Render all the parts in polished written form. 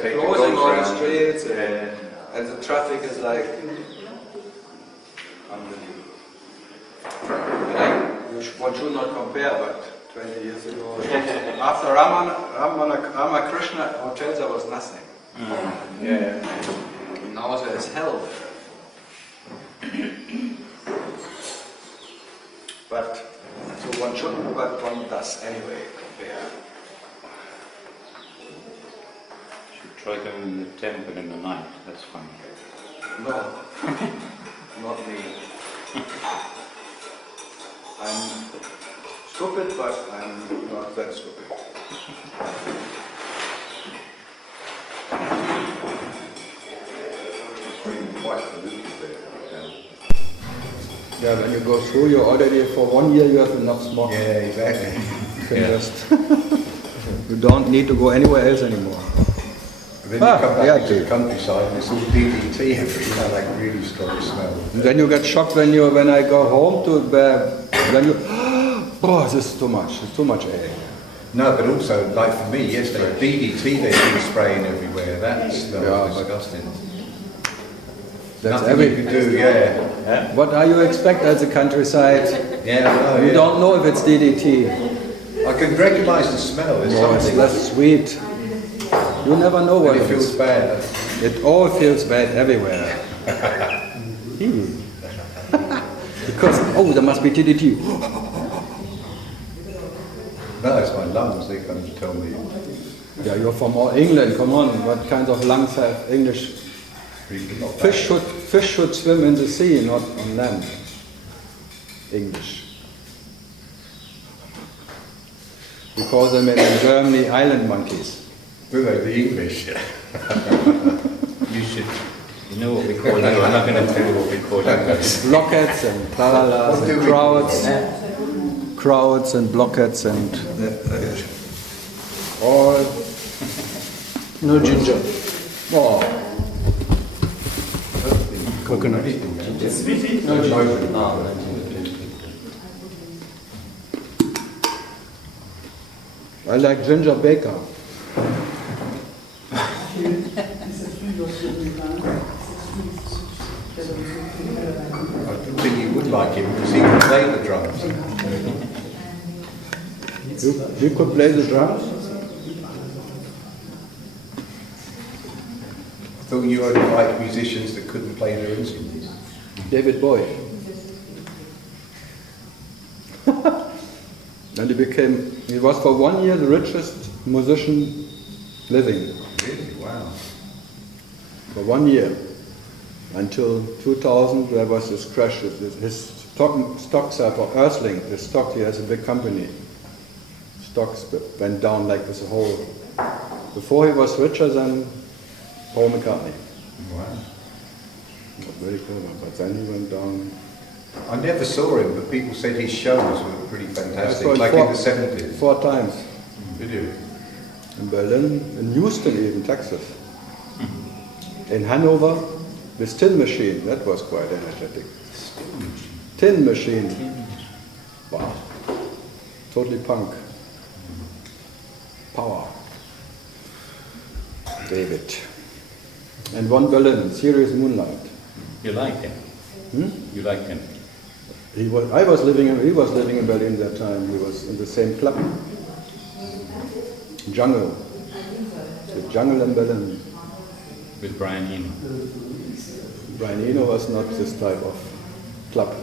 closing all the streets, and the traffic is like unbelievable. One should not compare, but 20 years ago, after Ramakrishna hotels, there was nothing. Now there is hell. But so one shouldn't, but one does anyway compare. Should try going in the temple in the night. That's fun. No, not me. I'm stupid, but I'm not that stupid. Yeah, when you go through, you already for 1 year you have enough smog. Yeah, exactly. You don't need to go anywhere else anymore. Then you come back to the countryside and it's all DDT everywhere, like really strong smell. And then you get shocked when I go home to when you this is too much. It's too much air. No, but also like for me yesterday, DDT they've been spraying everywhere. That smells disgusting. That's nothing you can do. Yeah. What are you expect as a countryside? Yeah. You don't know if it's DDT. I can recognise the smell. It's it's less sweet. You never know what it feels bad. It all feels bad everywhere. Because there must be DDT. No, it's my lungs. They come to tell me. Yeah, you're from England. Come on, what kinds of lungs have English? Fish should swim in the sea, not on land. English. We call them in Germany island monkeys. Do they, the English? You should. You know what we call you. I'm not going to tell you what we call you guys. Blockheads and tralalas and crowds. Crowds and blockheads and all. No ginger. Oh. Coconut. No ginger. I like ginger bacon. I think you would like him because he can play the drums. You could play the drums? I thought you only liked musicians that couldn't play their instruments. David Bowie. And he was for 1 year the richest musician living. Really? Wow. For 1 year. Until 2000 there was this crash. His stocks are for Earthling, the stock, he has a big company. Stocks went down like this whole. Before he was richer than Paul McCartney. Wow. Not very clever, but then he went down. I never saw him, but people said his shows were pretty fantastic, in the 70s. 4 times. Did you? In Berlin, in Houston even, Texas. In Hanover, this Tin Machine, that was quite energetic. Tin Machine. Wow. Totally punk. Power. David. And one Berlin, Serious Moonlight. You liked him? You liked him? He was living in Berlin that time. He was in the same club. Jungle. The Jungle in Berlin. With Brian Eno. Brian Eno was not this type of club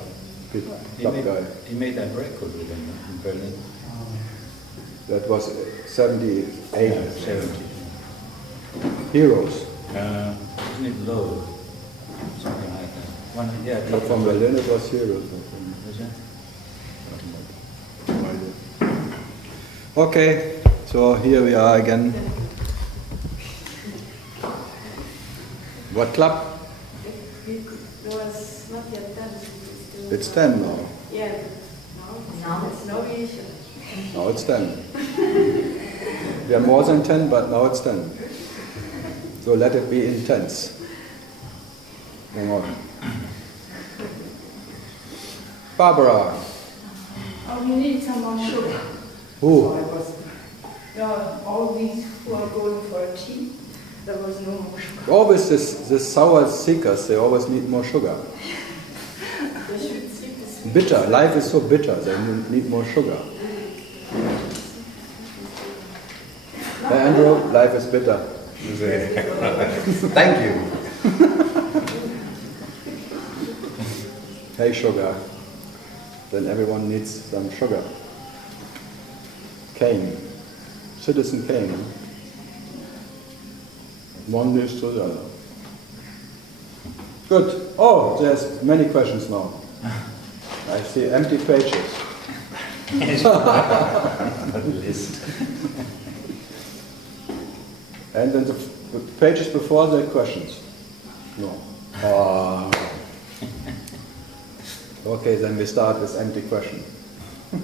guy. He made that record with him in Berlin. That was 78. 70. Heroes. Isn't it Low? Something like that. Not from Berlin, it was Heroes. Was it? Okay, so here we are again. What club? It was not yet done. It's 10 now. Yeah. Now it's no issue. Now it's 10. We are more than 10, but now it's 10. So let it be intense. Hang on. Barbara. Oh, you need someone sugar. Who? So all these who are going for a tea, there was no more sugar. Always this sour seekers, they always need more sugar. They should seek the sweet. Bitter, life is so bitter, they need more sugar. Hey Andrew, life is bitter. Thank you. Hey sugar. Then everyone needs some sugar. Kane. Citizen Kane. One news to the other. Good. Oh, there's many questions now. I see empty pages. List. And then the pages before the questions. No. Okay, then we start with empty question. Do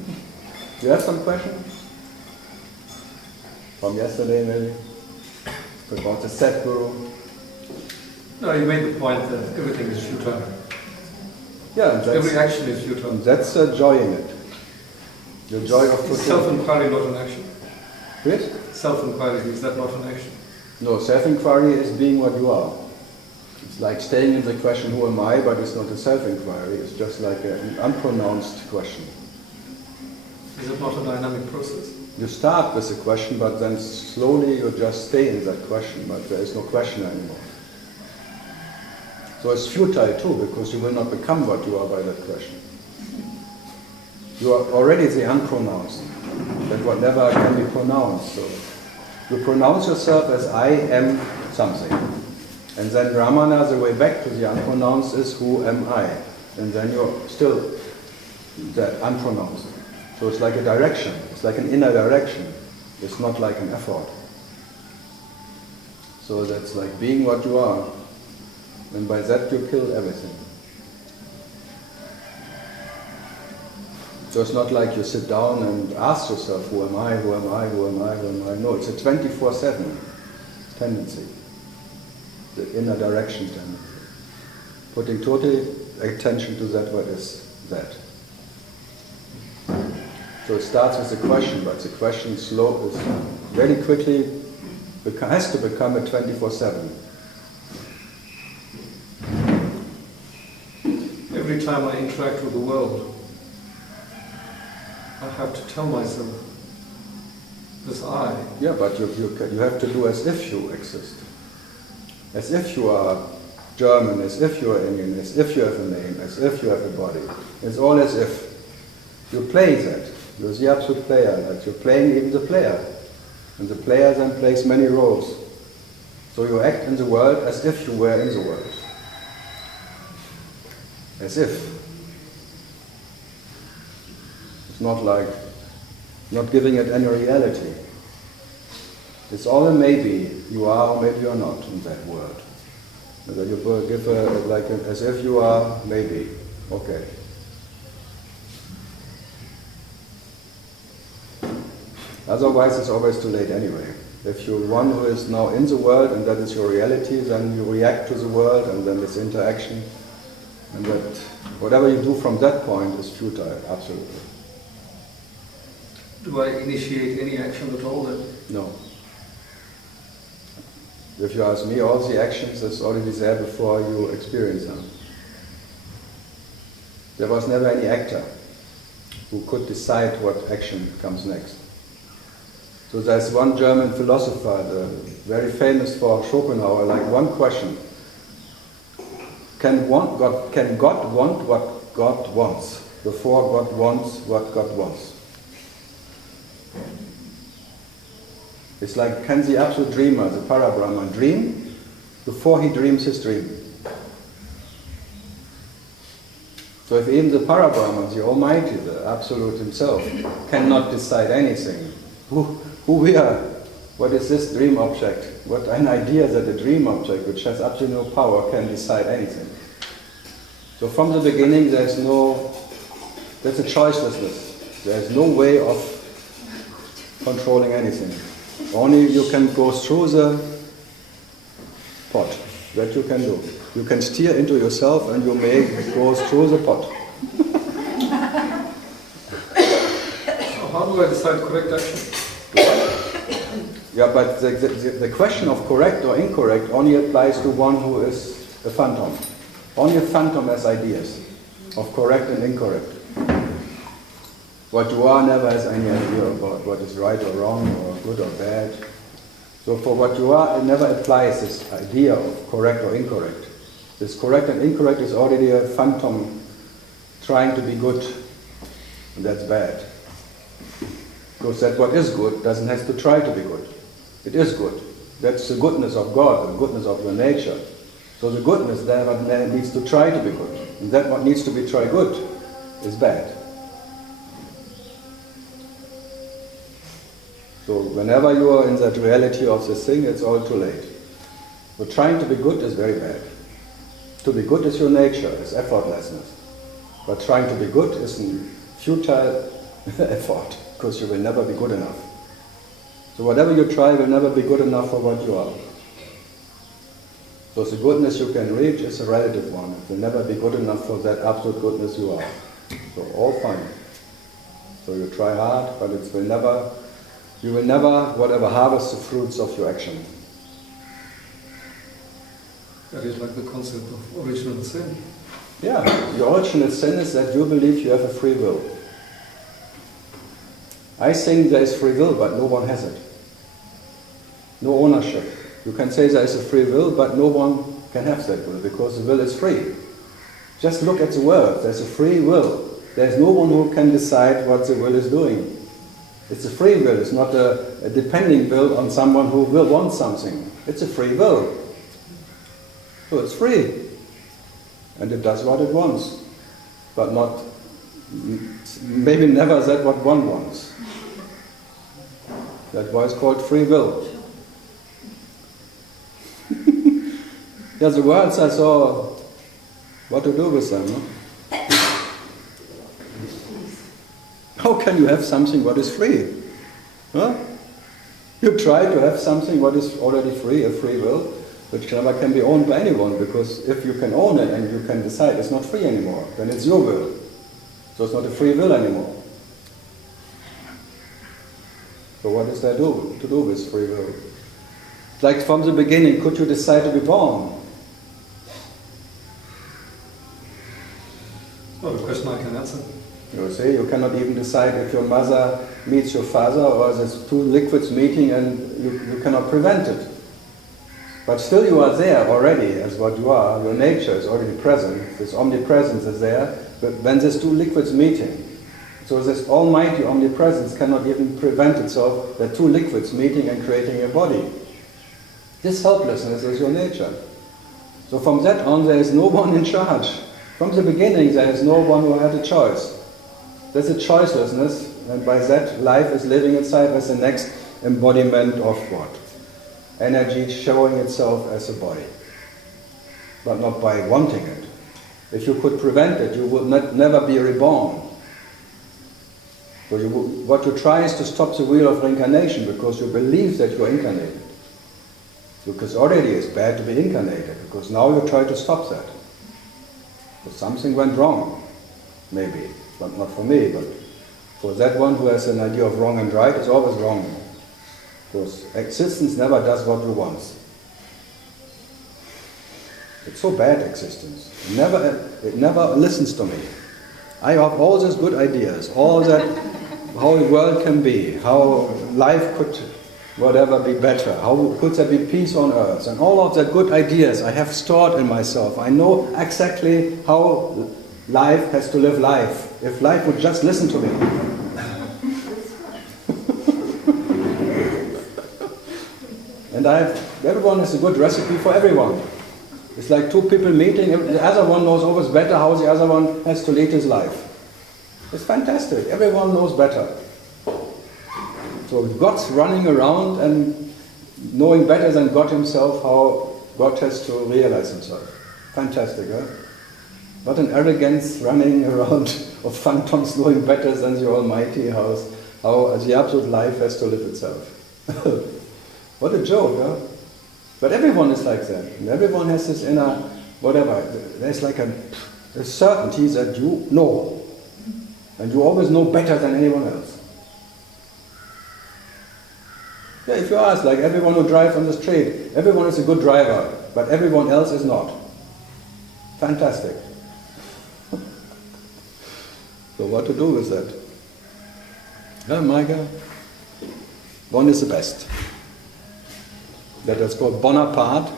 you have some questions? From yesterday maybe? About the set guru? No, you made the point that everything is futile. Yeah, and Every action is futile. that's the joy in it. The joy of Is futility. self-inquiry not an action? Yes? Self-inquiry, is that not an action? No, self-inquiry is being what you are. It's like staying in the question, who am I, but it's not a self-inquiry, it's just like an unpronounced question. Is it not a dynamic process? You start with a question, but then slowly you just stay in that question, but there is no question anymore. So it's futile too, because you will not become what you are by that question. You are already the unpronounced, that whatever can be pronounced. So you pronounce yourself as I am something. And then Ramana, the way back to the unpronounced is who am I? And then you're still that unpronounced. So it's like a direction, it's like an inner direction. It's not like an effort. So that's like being what you are. And by that you kill everything. So it's not like you sit down and ask yourself, who am I, who am I, who am I, who am I? No, it's a 24/7 tendency. The inner direction tendency. Putting total attention to that, what is that. So it starts with a question, but the question is very quickly has to become a 24/7. Every time I interact with the world, I have to tell myself, this I. Yeah, but you have to do as if you exist. As if you are German, as if you are Indian, as if you have a name, as if you have a body. It's all as if. You play that. You're the absolute player, like you're playing even the player. And the player then plays many roles. So you act in the world as if you were in the world. As if. It's not like, not giving it any reality. It's all a maybe. You are or maybe you're not in that world. That you give as if you are, maybe. Okay. Otherwise it's always too late anyway. If you're one who is now in the world and that is your reality, then you react to the world and then this interaction. And that whatever you do from that point is futile, absolutely. Do I initiate any action at all then? No. If you ask me, all the actions that's already there before you experience them. There was never any actor who could decide what action comes next. So there's one German philosopher, very famous for Schopenhauer, like one question. Can God want what God wants before God wants what God wants? It's like, can the absolute dreamer, the Parabrahman, dream before he dreams his dream? So if even the Parabrahman, the Almighty, the Absolute Himself, cannot decide anything, who we are, what is this dream object? What an idea that a dream object, which has absolutely no power, can decide anything. So from the beginning that's a choicelessness. There's no way of controlling anything. Only you can go through the pot. That you can do. You can steer into yourself and you may go through the pot. So how do I decide correct action? Yeah, but the question of correct or incorrect only applies to one who is a phantom. Only a phantom has ideas of correct and incorrect. What you are never has any idea about what is right or wrong or good or bad. So for what you are, it never applies this idea of correct or incorrect. This correct and incorrect is already a phantom trying to be good, and that's bad. Because that what is good doesn't have to try to be good. It is good. That's the goodness of God, the goodness of your nature. So the goodness never needs to try to be good. And that what needs to be try good is bad. So whenever you are in that reality of this thing, it's all too late. But trying to be good is very bad. To be good is your nature, it's effortlessness. But trying to be good is a futile effort, because you will never be good enough. So whatever you try will never be good enough for what you are. So the goodness you can reach is a relative one. It will never be good enough for that absolute goodness you are. So all fine. So you try hard, but you will never, whatever, harvest the fruits of your action. That is like the concept of original sin. Yeah, the original sin is that you believe you have a free will. I think there is free will, but no one has it. No ownership. You can say there is a free will, but no one can have that will, because the will is free. Just look at the world. There's a free will. There's no one who can decide what the will is doing. It's a free will. It's not a depending will on someone who will want something. It's a free will. So it's free. And it does what it wants. But not, maybe never that what one wants. That's why it's called free will. Yeah, the words I saw, what to do with them, no? How can you have something what is free? Huh? You try to have something what is already free, a free will, which never can be owned by anyone, because if you can own it and you can decide it's not free anymore, then it's your will. So it's not a free will anymore. So what is there to do with free will? Like from the beginning, could you decide to be born? Well, a question I can answer. You see, you cannot even decide if your mother meets your father, or there's two liquids meeting and you cannot prevent it. But still you are there already as what you are. Your nature is already present. This omnipresence is there. But when there's two liquids meeting, so this almighty omnipresence cannot even prevent itself, the two liquids meeting and creating a body. This helplessness is your nature. So from that on, there is no one in charge. From the beginning, there is no one who had a choice. There's a choicelessness, and by that, life is living inside as the next embodiment of what? Energy showing itself as a body, but not by wanting it. If you could prevent it, you would never be reborn. So what you try is to stop the wheel of reincarnation, because you believe that you are incarnated. Because already it's bad to be incarnated, because now you try to stop that. So something went wrong, maybe. But not for me, but for that one who has an idea of wrong and right, it's always wrong. Because existence never does what you want. It's so bad, existence. It never listens to me. I have all these good ideas, all that, how the world can be, how life could, whatever, be better, how could there be peace on earth, and all of the good ideas I have stored in myself. I know exactly how life has to live life. If life would just listen to me. And everyone has a good recipe for everyone. It's like two people meeting, the other one knows always better how the other one has to lead his life. It's fantastic, everyone knows better. So God's running around and knowing better than God himself how God has to realize himself. Fantastic, huh? What an arrogance running around of phantoms knowing better than the Almighty how the absolute life has to live itself. What a joke, huh? But everyone is like that. And everyone has this inner, whatever, there's like a certainty that you know. And you always know better than anyone else. Yeah, if you ask, like everyone who drives on the street, everyone is a good driver, but everyone else is not. Fantastic. So what to do with that? Oh my God. One is the best. That is called Bonaparte,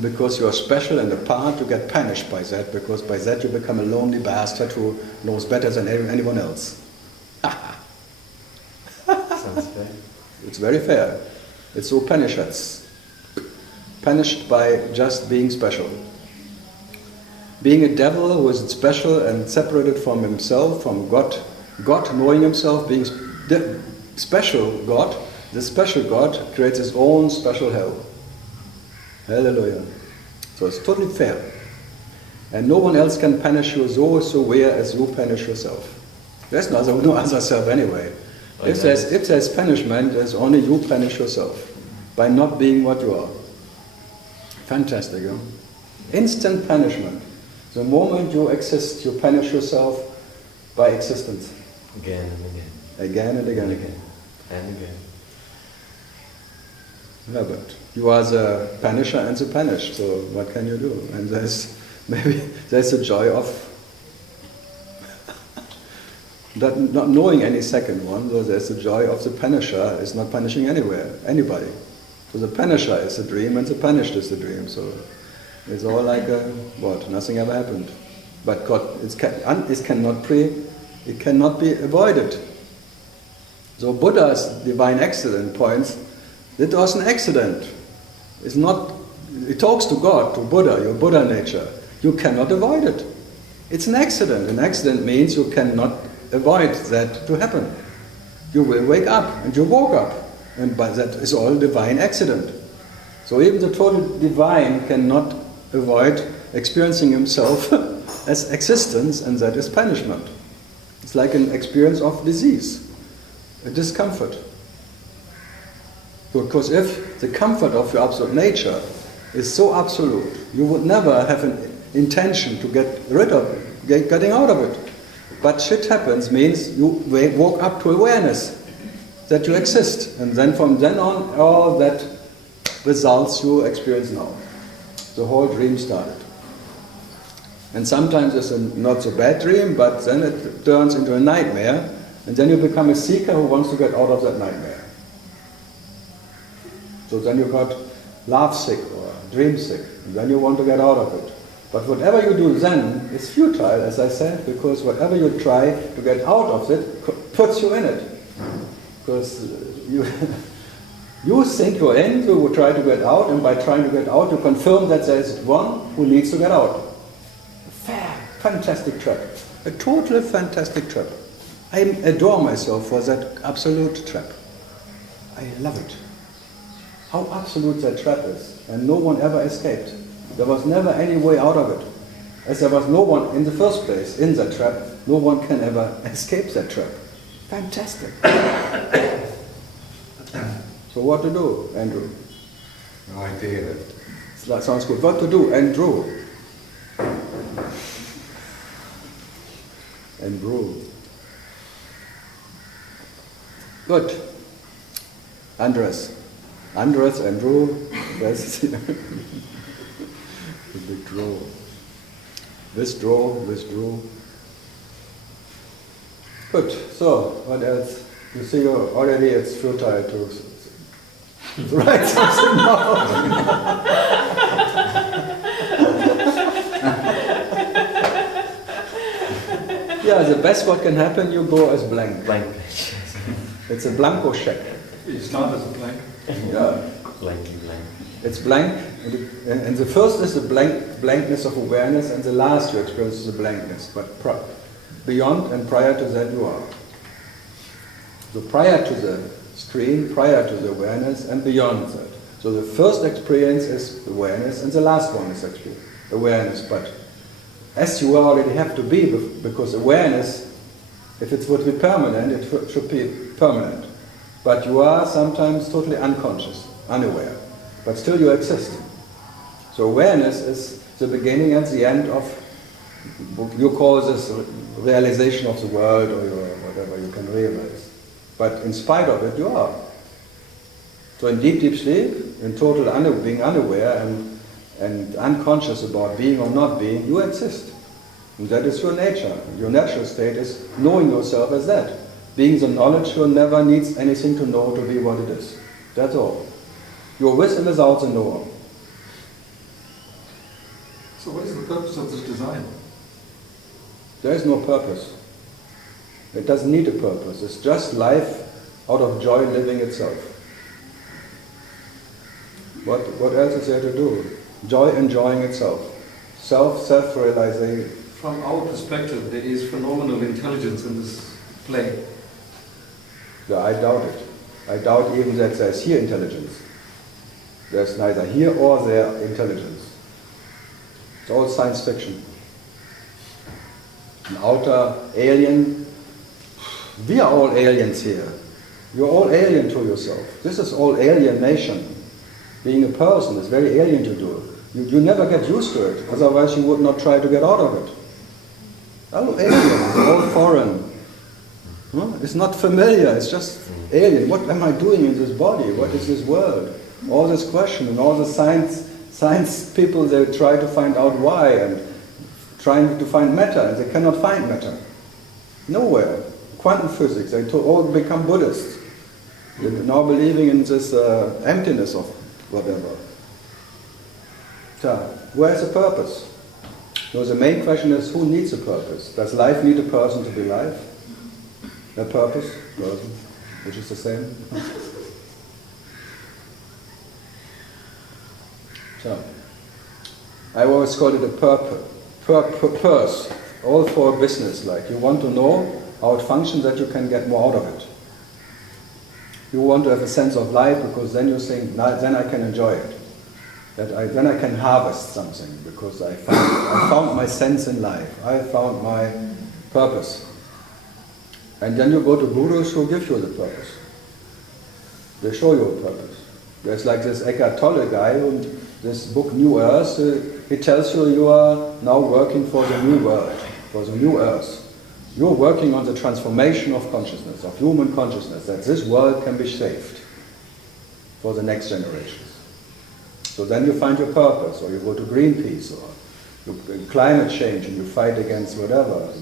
because you are special and apart, you get punished by that, because by that you become a lonely bastard who knows better than anyone else. Sounds fair. It's very fair. It's so punished. Punished by just being special. Being a devil who is special and separated from himself, from God, God knowing himself, being special God, the special God creates his own special hell. Hallelujah. So it's totally fair. And no one else can punish you so severe as you punish yourself. There's no other self anyway. If there's punishment, there's only you punish yourself by not being what you are. Fantastic, huh? Instant punishment. The moment you exist, you punish yourself by existence. Again and again. Again and again. And again. And again. Yeah, but you are the punisher and the punished, so what can you do? And there's a joy of that not knowing any second one, so there's the joy of the punisher is not punishing anybody. So the punisher is the dream and the punished is the dream. So it's all like nothing ever happened. But God, it cannot be avoided. So Buddha's divine accident points, it was an accident. It's not, it talks to God, to Buddha, your Buddha nature. You cannot avoid it. It's an accident. An accident means you cannot avoid that to happen. You will wake up, and you woke up. And by that is all divine accident. So even the total divine cannot avoid experiencing himself as existence, and that is punishment. It's like an experience of disease, a discomfort. Because if the comfort of your absolute nature is so absolute, you would never have an intention to getting out of it. But shit happens means you woke up to awareness that you exist, and then from then on, all that results you experience now. The whole dream started. And sometimes it's a not so bad dream, but then it turns into a nightmare, and then you become a seeker who wants to get out of that nightmare. So then you got love sick or dream sick, and then you want to get out of it. But whatever you do then is futile, as I said, because whatever you try to get out of it puts you in it. Because you think you're in, you will try to get out, and by trying to get out, you confirm that there is one who needs to get out. Fantastic trap. A totally fantastic trap. I adore myself for that absolute trap. I love it. How absolute that trap is. And no one ever escaped. There was never any way out of it. As there was no one in the first place in that trap, no one can ever escape that trap. Fantastic. So what to do, Andrew? No idea. That sounds good. What to do, Andrew? Andrew. Good. Andres, Andrew, that's the big draw. Withdraw. Good. So, what else? You see, already it's futile to write something now. Yeah, the best what can happen, you go as blank. Blank page. It's a blanco check. You start as a blank. Yeah. Blankly blank. It's blank, and the first is the blankness of awareness, and the last you experience is the blankness. But beyond and prior to that you are. So prior to the screen, prior to the awareness, and beyond that. So the first experience is awareness, and the last one is actually awareness. But as you already have to be, because awareness, if it would be permanent, it should be permanent. But you are sometimes totally unconscious, unaware. But still you exist. So awareness is the beginning and the end of what you call this realization of the world, or whatever you can realize. But in spite of it, you are. So in deep, deep sleep, in total being unaware and unconscious about being or not being, you exist. And that is your nature. Your natural state is knowing yourself as that. Being the knowledge who never needs anything to know to be what it is. That's all. Your wisdom is out the knower. So what is the purpose of this design? There is no purpose. It doesn't need a purpose. It's just life out of joy living itself. What else is there to do? Joy enjoying itself. Self-realizing. From our perspective, there is phenomenal intelligence in this play. Yeah, I doubt it. I doubt even that there's here intelligence. There's neither here or there intelligence. It's all science fiction. An outer alien. We are all aliens here. You're all alien to yourself. This is all alienation. Being a person is very alien to do. You never get used to it, otherwise you would not try to get out of it. All alien, all foreign. It's not familiar, it's just alien. What am I doing in this body? What is this world? All this question and all the science people, they try to find out why and trying to find matter, and they cannot find matter. Nowhere. Quantum physics, they all become Buddhists. They're now believing in this emptiness of whatever. So, where's the purpose? So the main question is, who needs a purpose? Does life need a person to be life? A purpose? Person, which is the same. So, I always call it a purpose, all for business. Like you want to know how it functions, that you can get more out of it. You want to have a sense of life because then you think, then I can enjoy it. Then I can harvest something because I found my sense in life. I found my purpose. And then you go to gurus who give you the purpose. They show you a purpose. There's like this Eckhart Tolle guy who, this book New Earth, he tells you are now working for the new world, for the new earth. You're working on the transformation of consciousness, of human consciousness, that this world can be saved for the next generations. So then you find your purpose, or you go to Greenpeace, or you climate change and you fight against whatever,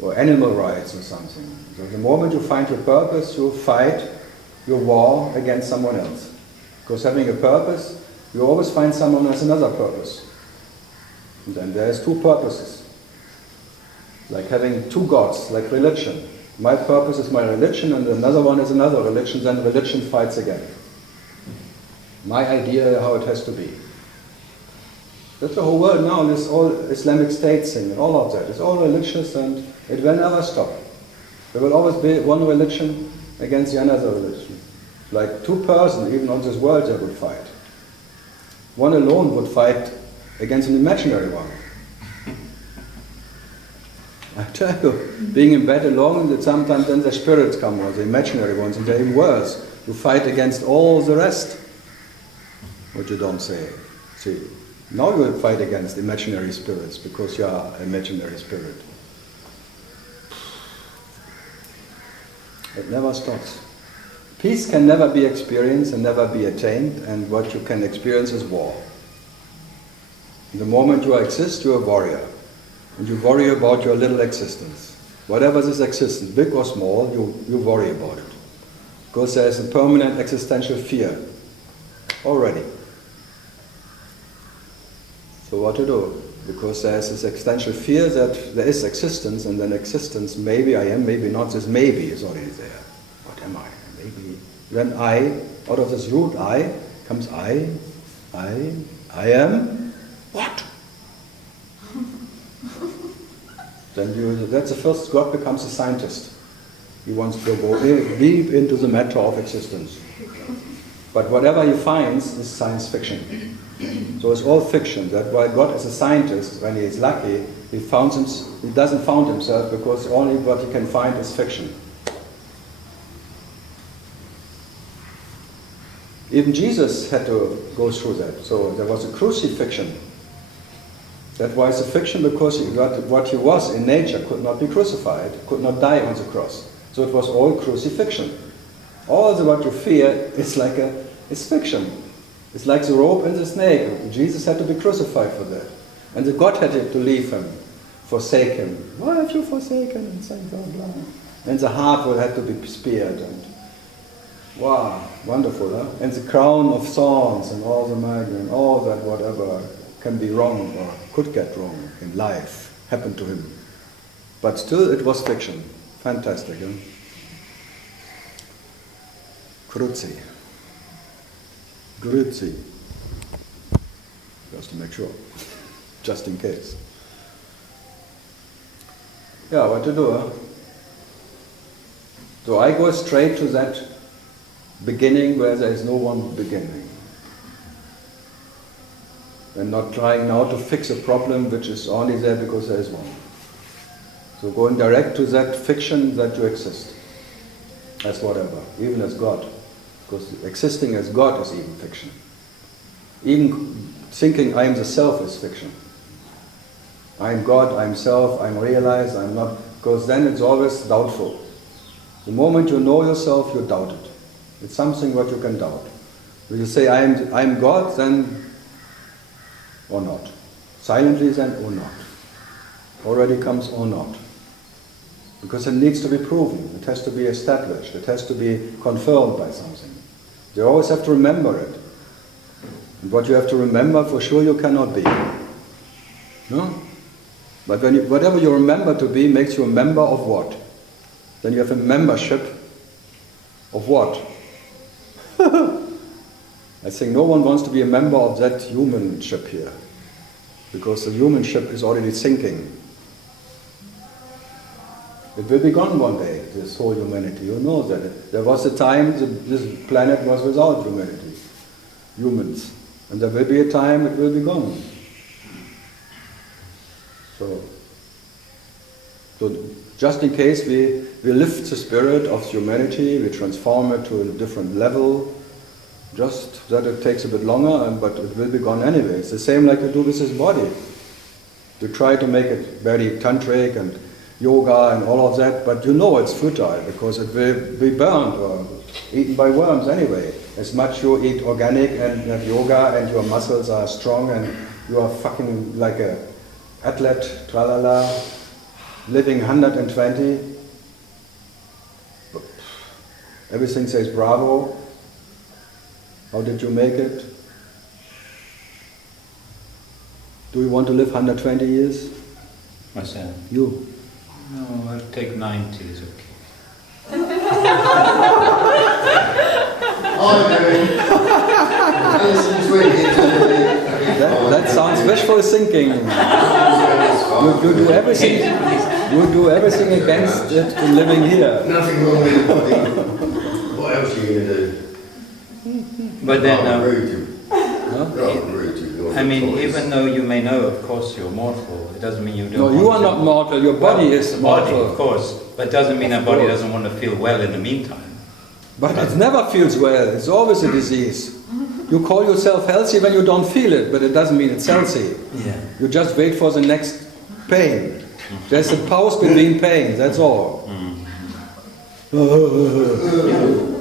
or animal rights or something. So the moment you find your purpose, you fight your war against someone else. Because having a purpose, you always find someone who has another purpose. And then there's two purposes. Like having two gods, like religion. My purpose is my religion and another one is another religion, then religion fights again. My idea how it has to be. That's the whole world now, this all Islamic State thing and all of that. It's all religious and it will never stop. There will always be one religion against the other religion. Like two persons, even on this world, they would fight. One alone would fight against an imaginary one. I tell you, being in bed alone, that sometimes then the spirits come, or the imaginary ones, and they're even worse. You fight against all the rest. What you don't say. See, now you fight against imaginary spirits, because you are an imaginary spirit. It never stops. Peace can never be experienced and never be attained, and what you can experience is war. The moment you exist, you're a warrior. And you worry about your little existence. Whatever this existence, big or small, you worry about it. Because there is a permanent existential fear already. So what to do? Because there is this existential fear that there is existence, and then existence, maybe I am, maybe not, this maybe is already there. What am I? Maybe. Then I, out of this root I, comes I am, what? Then that's the first, God becomes a scientist. He wants to go deep into the matter of existence. But whatever he finds is science fiction. So it's all fiction. That's why God as a scientist, when he is lucky, he doesn't found himself, because only what he can find is fiction. Even Jesus had to go through that. So there was a crucifixion. That was a fiction because what he was in nature could not be crucified, could not die on the cross. So it was all crucifixion. All the what you fear is it's fiction. It's like the rope and the snake. Jesus had to be crucified for that. And the God had to leave him, forsake him. Why have you forsaken? And so blah, blah. And the heart will have to be speared. And wow, wonderful, huh? And the crown of thorns and all the migraine, all that whatever can be wrong or could get wrong in life happened to him. But still it was fiction. Fantastic, huh? Grüezi. Grüezi. Just to make sure. Just in case. Yeah, what to do, huh? So I go straight to that beginning where there is no one beginning. And not trying now to fix a problem which is only there because there is one. So going direct to that fiction that you exist. As whatever, even as God. Because existing as God is even fiction. Even thinking I am the self is fiction. I am God, I am self, I am realized, I am not. Because then it's always doubtful. The moment you know yourself, you doubt it. It's something what you can doubt. When you say I am God, then or not. Silently then or not. Already comes or not. Because it needs to be proven. It has to be established. It has to be confirmed by something. You always have to remember it. And what you have to remember, for sure you cannot be. No? But whatever you remember to be makes you a member of what? Then you have a membership of what? I think no one wants to be a member of that humanship here. Because the humanship is already sinking. It will be gone one day, this whole humanity. You know that. There was a time this planet was without humanity. Humans. And there will be a time it will be gone. So just in case we lift the spirit of humanity, we transform it to a different level, just that it takes a bit longer, but it will be gone anyway. It's the same like you do with this body. You try to make it very tantric and yoga and all of that, but you know it's futile because it will be burned or eaten by worms anyway. As much you eat organic and have yoga and your muscles are strong and you are fucking like a athlete, tralala, living 120. Everything says bravo. How did you make it? Do you want to live 120 years? Myself? You? No, I'll take 90, it's okay. That sounds wishful thinking. You do everything. You do everything against it in living here. Nothing wrong with the body. What else are you going to do? But then, I mean, even though you may know, of course, you're mortal, it doesn't mean you don't. No, you are not mortal. Your body is mortal. Body, of course, but it doesn't mean that body doesn't want to feel well in the meantime. But it never feels well. It's always a disease. You call yourself healthy when you don't feel it, but it doesn't mean it's healthy. Yeah. You just wait for the next pain. There's a pause between pain, that's all.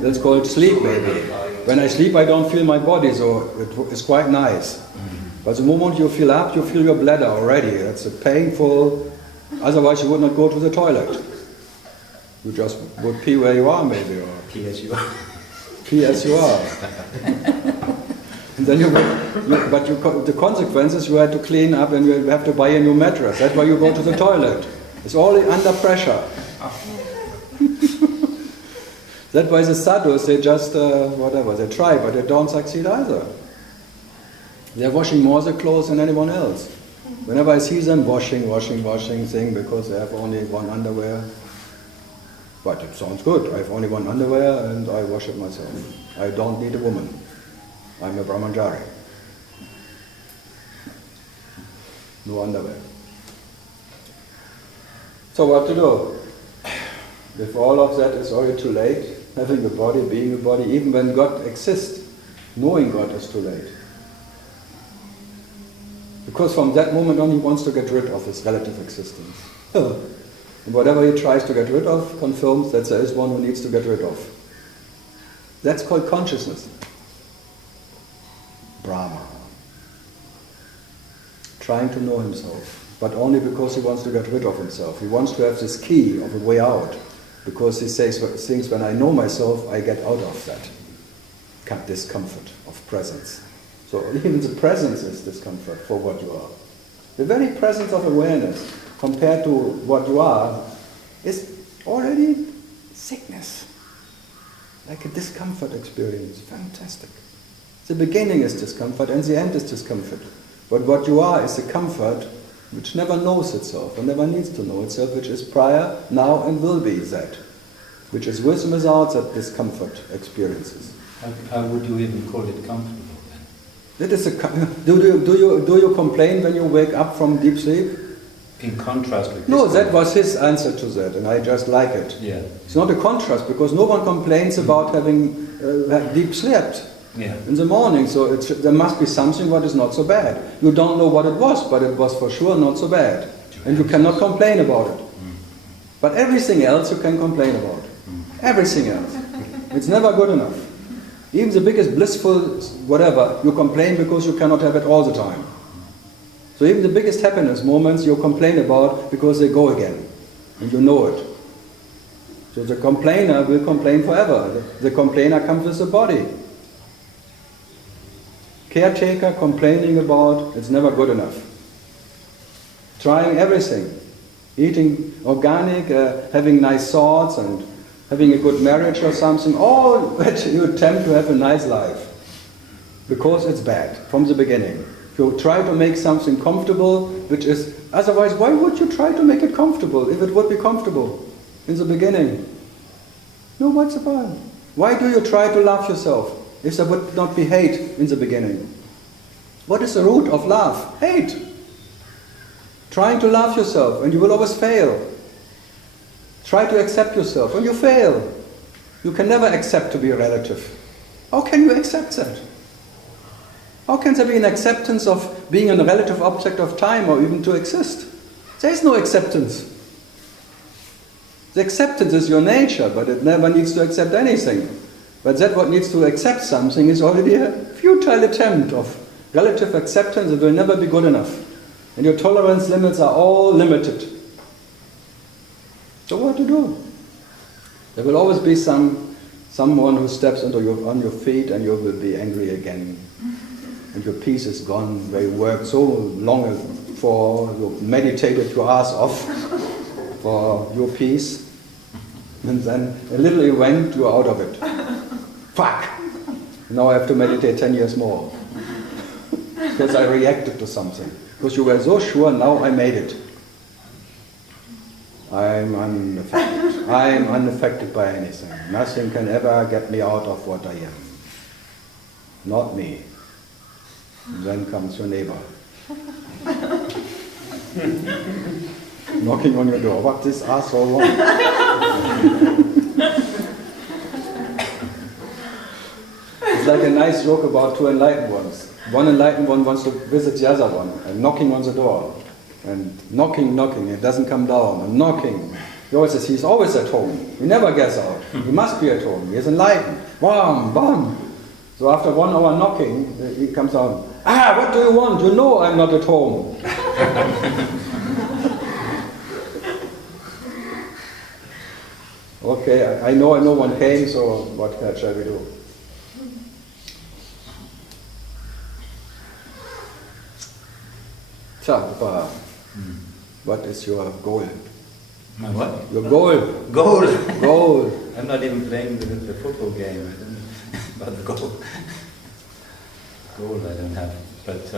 That's called sleep, maybe. When I sleep, I don't feel my body, so it's quite nice. But the moment you feel up, you feel your bladder already. That's a painful. Otherwise, you would not go to the toilet. You just would pee where you are, maybe, or Pee as you are. pee as you are. And then the consequences you had to clean up, and you have to buy a new mattress. That's why you go to the toilet. It's all under pressure. That's why the sadhus, they just, whatever, they try, but they don't succeed either. They're washing more the clothes than anyone else. Whenever I see them washing thing, because they have only one underwear. But it sounds good. I have only one underwear and I wash it myself. I don't need a woman. I'm a brahmachari. No underwear. So what to do? If all of that is already too late, having a body, being a body, even when God exists, knowing God is too late. Because from that moment on he wants to get rid of his relative existence. And whatever he tries to get rid of confirms that there is one who needs to get rid of. That's called consciousness. Brahma. Trying to know himself, but only because he wants to get rid of himself. He wants to have this key of a way out, because he says things, when I know myself, I get out of that discomfort of presence. So even the presence is discomfort for what you are. The very presence of awareness compared to what you are is already sickness. Like a discomfort experience. Fantastic. The beginning is discomfort and the end is discomfort. But what you are is a comfort which never knows itself and never needs to know itself, which is prior, now and will be that. Which is with and without that discomfort experiences. How would you even call it comfortable then? It is do you complain when you wake up from deep sleep? In contrast with this. No, that was his answer to that, and I just like it. Yeah. It's not a contrast, because no one complains about having deep slept in the morning, so there must be something what is not so bad. You don't know what it was, but it was for sure not so bad. And you cannot complain about it. But everything else you can complain about. Everything else. It's never good enough. Even the biggest blissful whatever, you complain because you cannot have it all the time. So even the biggest happiness moments you complain about because they go again. And you know it. So the complainer will complain forever. The complainer comes with the body. Caretaker complaining about, it's never good enough. Trying everything. Eating organic, having nice thoughts and having a good marriage or something, all that you attempt to have a nice life. Because it's bad from the beginning. You try to make something comfortable, which is, otherwise why would you try to make it comfortable if it would be comfortable in the beginning? No, what's the point? Why do you try to love yourself if there would not be hate in the beginning? What is the root of love? Hate. Trying to love yourself and you will always fail. Try to accept yourself and you fail. You can never accept to be a relative. How can you accept that? How can there be an acceptance of being a relative object of time or even to exist? There is no acceptance. The acceptance is your nature, but it never needs to accept anything. But that what needs to accept something is already a futile attempt of relative acceptance. It will never be good enough. And your tolerance limits are all limited. So what to do? There will always be someone who steps on your feet and you will be angry again. And your peace is gone, where you worked so long for, you meditated your ass off for your peace, and then a little event, you're out of it. Fuck! Now I have to meditate 10 years more. Because I reacted to something. Because you were so sure, now I made it. I'm unaffected. I'm unaffected by anything. Nothing can ever get me out of what I am. Not me. And then comes your neighbor. Knocking on your door. What this asshole wrong? It's like a nice joke about two enlightened ones. One enlightened one wants to visit the other one, and knocking on the door. And knocking, it doesn't come down, and knocking. He always says he's always at home. He never gets out. He must be at home. He is enlightened. Bam, bam. So after 1 hour knocking, he comes out. What do you want? You know I'm not at home. Okay, I know no one came, so what shall we do? What is your goal? My what? Your goal. Goal. I'm not even playing the football game. But the goal I don't have. But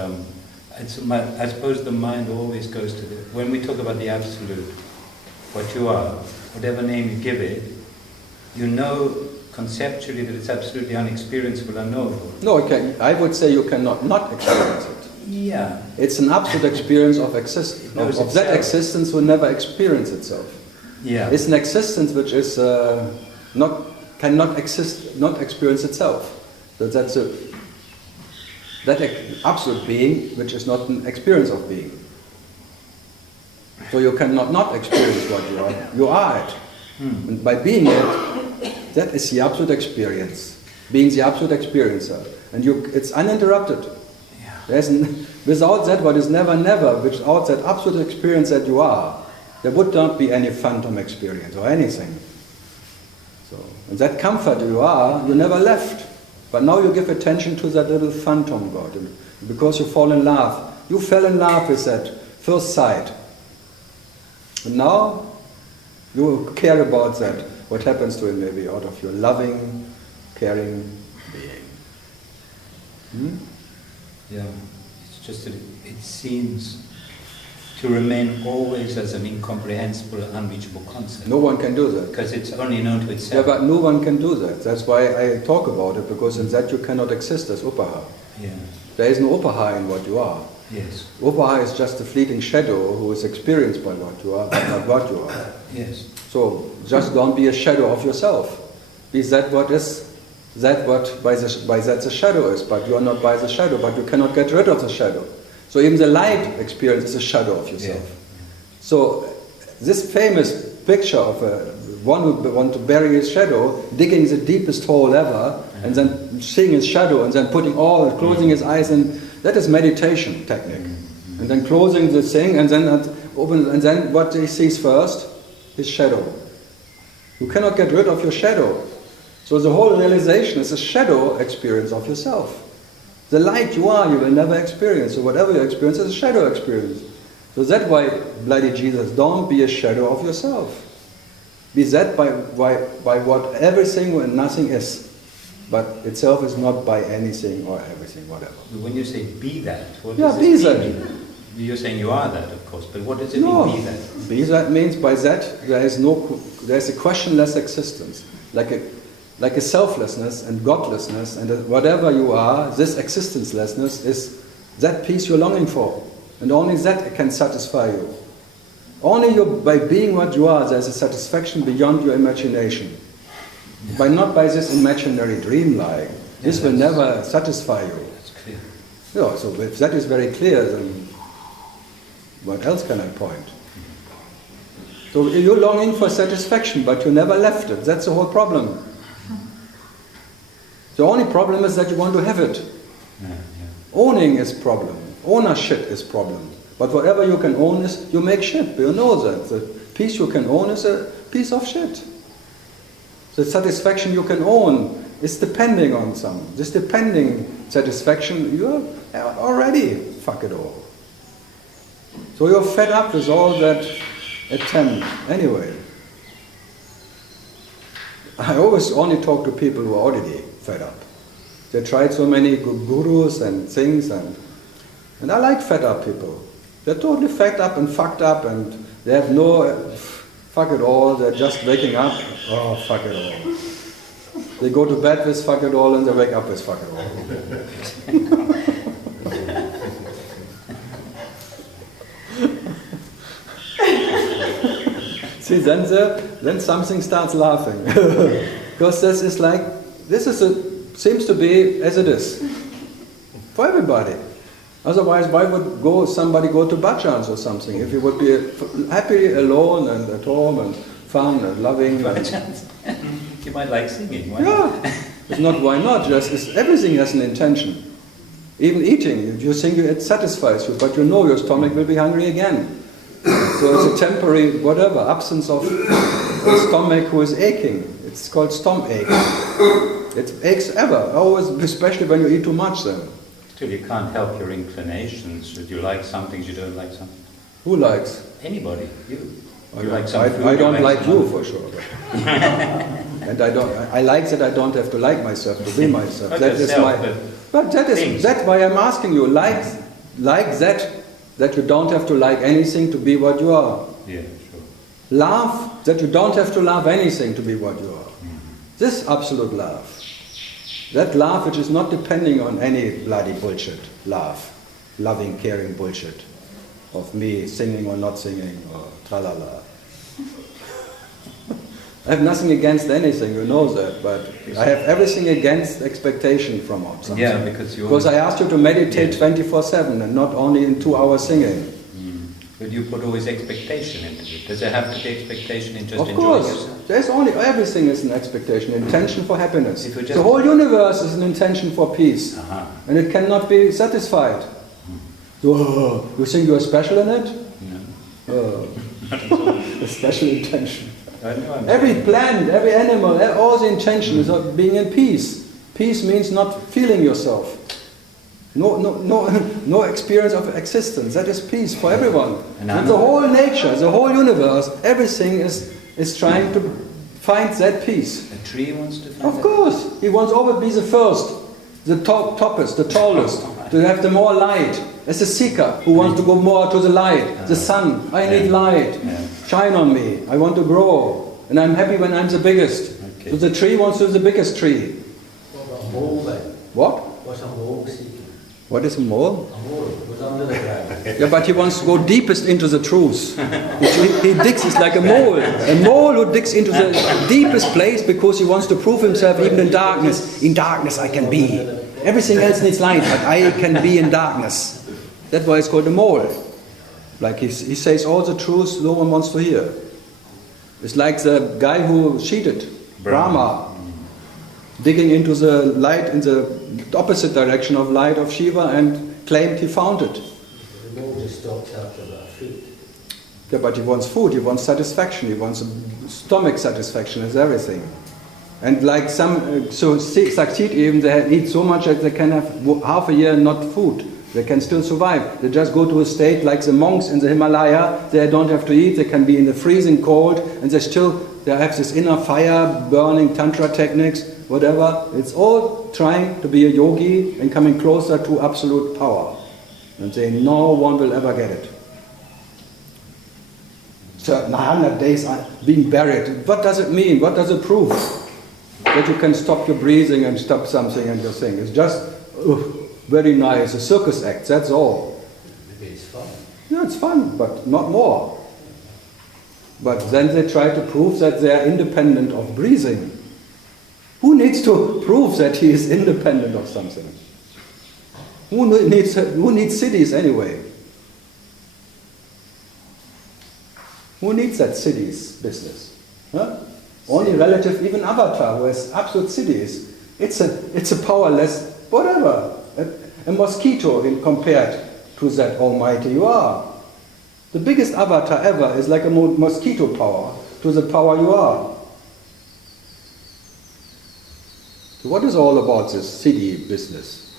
I suppose the mind always goes to when we talk about the absolute, what you are, whatever name you give it, you know conceptually that it's absolutely unexperiencable, unknowable. No, I would say you cannot not experience it. Yeah. It's an absolute experience of existence. Of that existence will never experience itself. Yeah. It's an existence which is cannot experience itself. So that's that absolute being which is not an experience of being. So you cannot not experience what you are. You are it. And by being it, that is the absolute experience. being the absolute experiencer. And it's uninterrupted. Yeah. Without that, what is never, never, without that absolute experience that you are, there would not be any phantom experience or anything. So, and that comfort you are, you never left. But now you give attention to that little phantom God. And because you fall in love. You fell in love with that first sight. And now you care about that, what happens to it maybe out of your loving, caring being. Yeah, it's just that it seems to remain always as an incomprehensible, unreachable concept. No one can do that. Because it's only known to itself. Yeah, but no one can do that. That's why I talk about it, because in that you cannot exist as upaha. Yeah. There is no upaha in what you are. Yes. Upaha is just a fleeting shadow who is experienced by what you are, but not what you are. Yes. So just don't be a shadow of yourself. Be that what is, that what by that the shadow is, but you are not by the shadow, but you cannot get rid of the shadow. So even the light experience is a shadow of yourself. Yeah. So this famous picture of one who wants to bury his shadow, digging the deepest hole ever, and then seeing his shadow, and then closing his eyes, and that is meditation technique. And then closing the thing, and then what he sees first, his shadow. You cannot get rid of your shadow. So the whole realization is a shadow experience of yourself. The light you are, you will never experience. So whatever you experience is a shadow experience. So that's why, bloody Jesus, don't be a shadow of yourself. Be that by what everything and nothing is. But itself is not by anything or everything, whatever. When you say be that, what Yeah, does be it that. mean? You're saying you are that, of course, but what does it No, mean, be that? be that means by that there is a questionless existence. Like a selflessness and godlessness and whatever you are, this existencelessness is that peace you're longing for. And only that can satisfy you. Only by being what you are, there's a satisfaction beyond your imagination. Yeah. Not by this imaginary dream-like. This will never satisfy you. That's clear. Yeah, so if that is very clear, then what else can I point? So you're longing for satisfaction, but you never left it. That's the whole problem. The only problem is that you want to have it. Owning is problem. Ownership is problem. But whatever you can own is, you make shit. You know that. The piece you can own is a piece of shit. The satisfaction you can own is depending on some. This depending satisfaction, you're already fuck it all. So you're fed up with all that attempt. Anyway, I always only talk to people who are already fed up. They tried so many gurus and things, and I like fed up people. They're totally fed up and fucked up, and they have no fuck it all. They're just waking up. Oh, fuck it all. They go to bed with fuck it all, and they wake up with fuck it all. See, then something starts laughing, because seems to be as it is for everybody. Otherwise, why would somebody go to bhajans or something if he would be happy alone and at home and fun and loving? Bhajans. You might like singing. Why not? It's not why not. Everything has an intention. Even eating, you think it satisfies you, but you know your stomach will be hungry again. So it's a temporary whatever absence of a stomach who is aching. It's called stomach ache. It aches ever, always, especially when you eat too much. Then. Still, you can't help your inclinations. Should you like some things, you don't like something. Who likes? Anybody. You. You like some food, I don't like you for sure. And I like that I don't have to like myself to be myself. That is that's why I'm asking you. Like that you don't have to like anything to be what you are. Yeah, sure. Love that you don't have to love anything to be what you are. This absolute love. That love which is not depending on any bloody bullshit. Love. Loving, caring bullshit. Of me singing or not singing or tralala. I have nothing against anything, you know that, but I have everything against expectation from something. Yeah, because I asked you to meditate 24/7 and not only in 2 hours singing. But you put always expectation into it. Does there have to be expectation in just Of enjoying course, yourself? there's only, everything is an expectation, intention for happiness. If we just- The whole universe is an intention for peace. Uh-huh. And it cannot be satisfied. So, you think you are special in it? No. A special intention. I know I'm Every saying- plant, every animal, all the intention is of being in peace. Peace means not feeling yourself. No experience of existence. That is peace for everyone. And the whole nature, the whole universe, everything is trying to find that peace. A tree wants to find Of that? course, he wants always be the first, the toppest, the tallest, to have the more light. As a seeker who wants to go more to the light, the sun. I need light. Yeah. Shine on me. I want to grow, and I'm happy when I'm the biggest. Okay. So the tree wants to be the biggest tree. What about mole then? What? What's a mole seeking? What is a mole? A mole goes under the ground. Yeah, but he wants to go deepest into the truth. He digs, he's like a mole. A mole who digs into the deepest place because he wants to prove himself even in darkness. In darkness I can be. Everything else needs light, but I can be in darkness. That's why it's called a mole. Like he says all the truths no one wants to hear. It's like the guy who cheated, Brahma, digging into the light in the opposite direction of light of Shiva and claimed he found it. The mole just stalks after that food. Yeah, but he wants food, he wants satisfaction, he wants stomach satisfaction, is everything. And like some, so succeed even, they eat so much that they can have half a year not food. They can still survive. They just go to a state like the monks in the Himalaya, they don't have to eat, they can be in the freezing cold, and they have this inner fire, burning tantra techniques, whatever. It's all trying to be a yogi and coming closer to absolute power. And say, no one will ever get it. Certain 100 days being buried. What does it mean? What does it prove? That you can stop your breathing and stop something and your thing. It's just very nice, a circus act, that's all. Maybe it's fun. Yeah, it's fun, but not more. But then they try to prove that they are independent of breathing. Who needs to prove that he is independent of something? Who needs cities anyway? Who needs that cities business? Huh? Only relative, even Avatar, who has absolute cities. It's a powerless whatever. A mosquito compared to that almighty you are. The biggest avatar ever is like a mosquito power to the power you are. So what is all about this city business?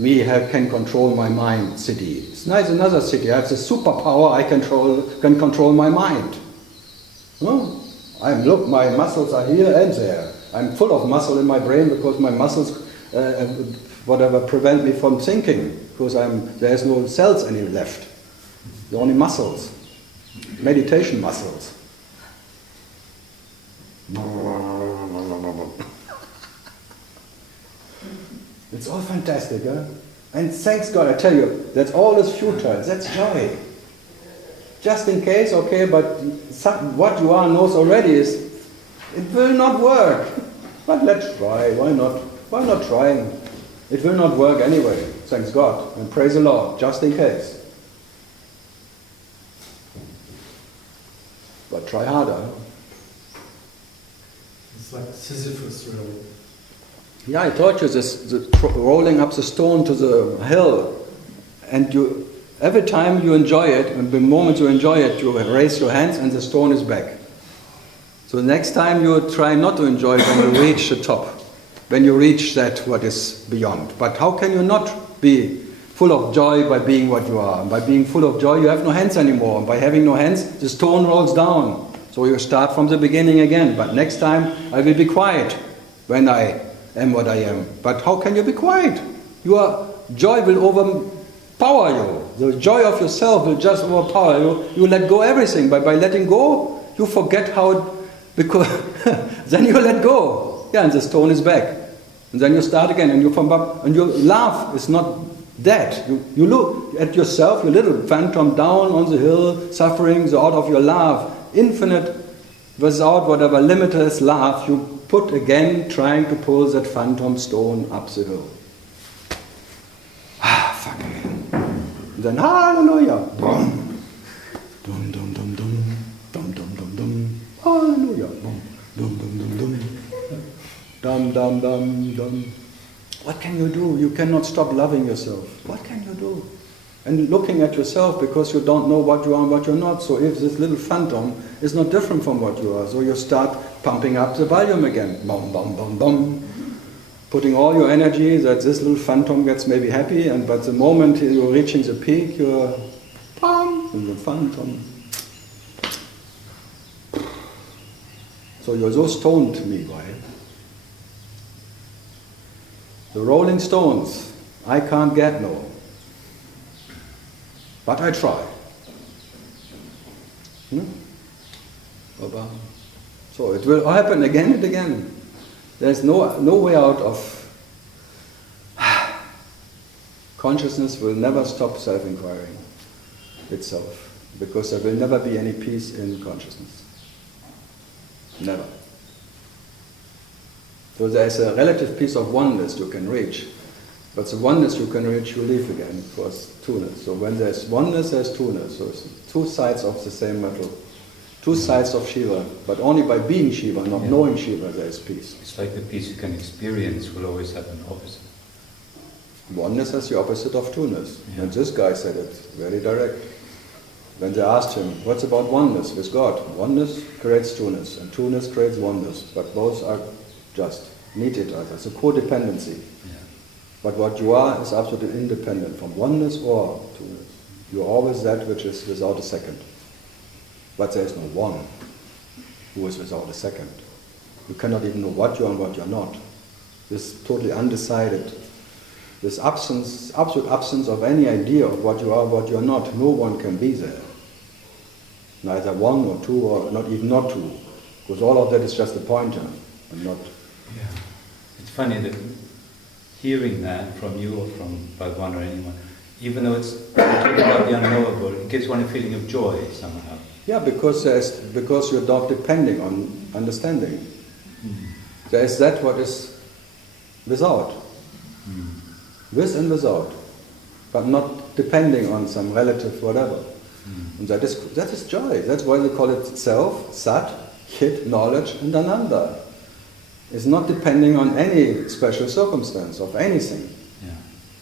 Me can control my mind city. It's nice, another city. I have the superpower, I can control my mind. No? Look, my muscles are here and there. I'm full of muscle in my brain because my muscles prevent me from thinking, because there's no cells any left. The only muscles. Meditation muscles. It's all fantastic, huh? And thanks God, I tell you, that's all is futile. That's joy. Just in case, okay, but what you are knows already is, it will not work. But let's try, why not? Why not trying? It will not work anyway, thanks God, and praise the Lord, just in case. But try harder. It's like Sisyphus, really. Yeah, I told you this, rolling up the stone to the hill, and every time you enjoy it, and the moment you enjoy it, you raise your hands and the stone is back. So next time you try not to enjoy it when you reach the top, when you reach that what is beyond. But how can you not be full of joy by being what you are? And by being full of joy, you have no hands anymore. And by having no hands, the stone rolls down. So you start from the beginning again. But next time I will be quiet when I am what I am. But how can you be quiet? Your joy will overpower you. The joy of yourself will just overpower you. You let go everything. By letting go, you forget how, because then you let go. Yeah, and the stone is back. And then you start again, and you laugh. It's not dead. You look at yourself, your little phantom down on the hill, suffering, so out of your laugh, infinite, without whatever limitless laugh, you put again trying to pull that phantom stone up the hill. Fuck again. And then hallelujah. Boom. dum, dum, dum, dum. What can you do? You cannot stop loving yourself. What can you do? And looking at yourself because you don't know what you are and what you're not. So if this little phantom is not different from what you are, so you start pumping up the volume again. Bum, bum, bum, bum. Putting all your energy that this little phantom gets maybe happy, but the moment you're reaching the peak, you're in the phantom. So you're so stoned, meanwhile. The Rolling Stones, I can't get no. But I try. So it will happen again and again. There's no way out of... Consciousness will never stop self-inquiring itself, because there will never be any peace in consciousness. Never. So there's a relative piece of oneness you can reach, but the oneness you can reach, you leave again for two-ness. So when there's oneness, there's two-ness. So it's two sides of the same metal, two sides of Shiva, but only by being Shiva, not knowing Shiva, there is peace. It's like the peace you can experience will always have an opposite. Oneness has the opposite of two-ness. Yeah. And this guy said it very direct. When they asked him, what's about oneness with God? Oneness creates two-ness, and two-ness creates oneness, but both are just need each other. It's a codependency. Yeah. But what you are is absolutely independent from oneness or two-ness. You're always that which is without a second. But there is no one who is without a second. You cannot even know what you are and what you're not. This totally undecided, this absence, absolute absence of any idea of what you are, what you're not. No one can be there. Neither one or two or not even not two. Because all of that is just a pointer and not... Yeah. It's funny that hearing that from you or from Bhagwan or anyone, even though it's talking about the unknowable, it gives one a feeling of joy somehow. Yeah, because you're not depending on understanding. Mm. There is that what is without. Mm. With and without. But not depending on some relative whatever. Mm. And that is joy. That's why they call it self, sat, chit, knowledge, and ananda. It's not depending on any special circumstance of anything. Yeah.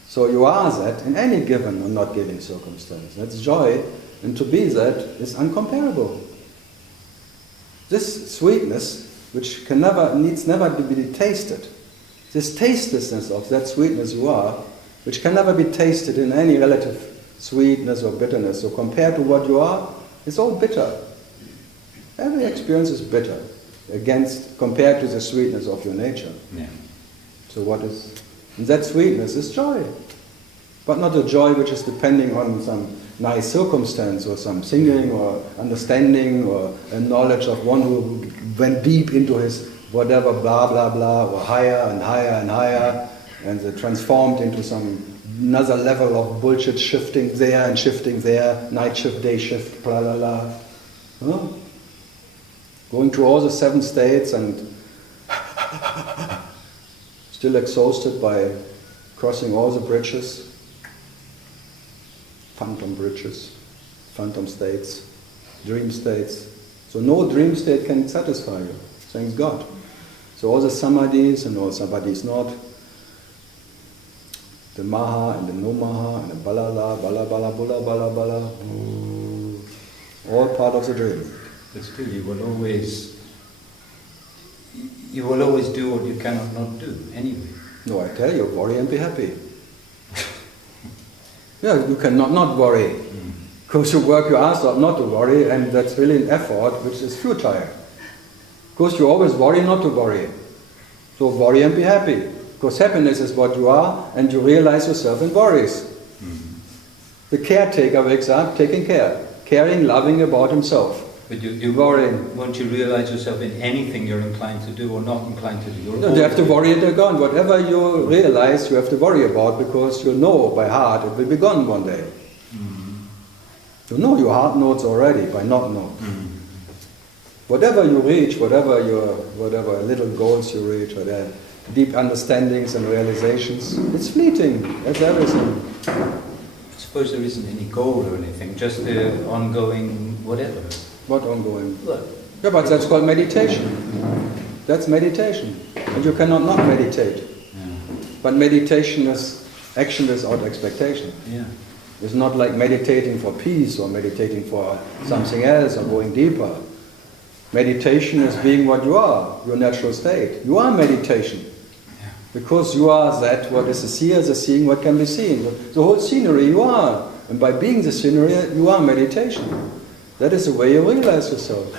So you are that in any given or not given circumstance. That's joy, and to be that is uncomparable. This sweetness, which needs never to be tasted, this tastelessness of that sweetness you are, which can never be tasted in any relative sweetness or bitterness. So compared to what you are, it's all bitter. Every experience is bitter compared to the sweetness of your nature. Yeah. So and that sweetness is joy. But not a joy which is depending on some nice circumstance or some singing or understanding or a knowledge of one who went deep into his whatever, blah, blah, blah, or higher and higher and higher, and they transformed into another level of bullshit, shifting there, night shift, day shift, blah, blah, blah. Huh? Going through all the 7 states and still exhausted by crossing all the bridges, phantom bridges, phantom states, dream states. So no dream state can satisfy you, thank God. So all the samadhis and all samadhis not, the maha and the no maha and the balala, bala bala, bula bala bala, all part of the dream. But still you will always do what you cannot not do, anyway. No, I tell you, worry and be happy. Yeah, you cannot not worry. Because you work your ass off not to worry, and that's really an effort which is futile. Because you always worry not to worry. So worry and be happy. Because happiness is what you are, and you realize yourself in worries. Mm-hmm. The caretaker wakes up taking care, caring, loving about himself. But you worrying. Won't you realize yourself in anything you're inclined to do or not inclined to do? No, you have to worry it gone. Whatever you realize, you have to worry about, because you know by heart it will be gone one day. Mm-hmm. You know your heart knows already by not know. Mm-hmm. Whatever you reach, whatever little goals you reach, whatever deep understandings and realizations, it's fleeting. That's everything. I suppose there isn't any goal or anything, just the ongoing whatever. What ongoing? Yeah, but that's called meditation. That's meditation. And you cannot not meditate. But meditation is action without expectation. Yeah. It's not like meditating for peace or meditating for something else or going deeper. Meditation is being what you are, your natural state. You are meditation. Because you are that, what is the seer, the seeing what can be seen. The whole scenery you are. And by being the scenery, you are meditation. That is the way you realize yourself.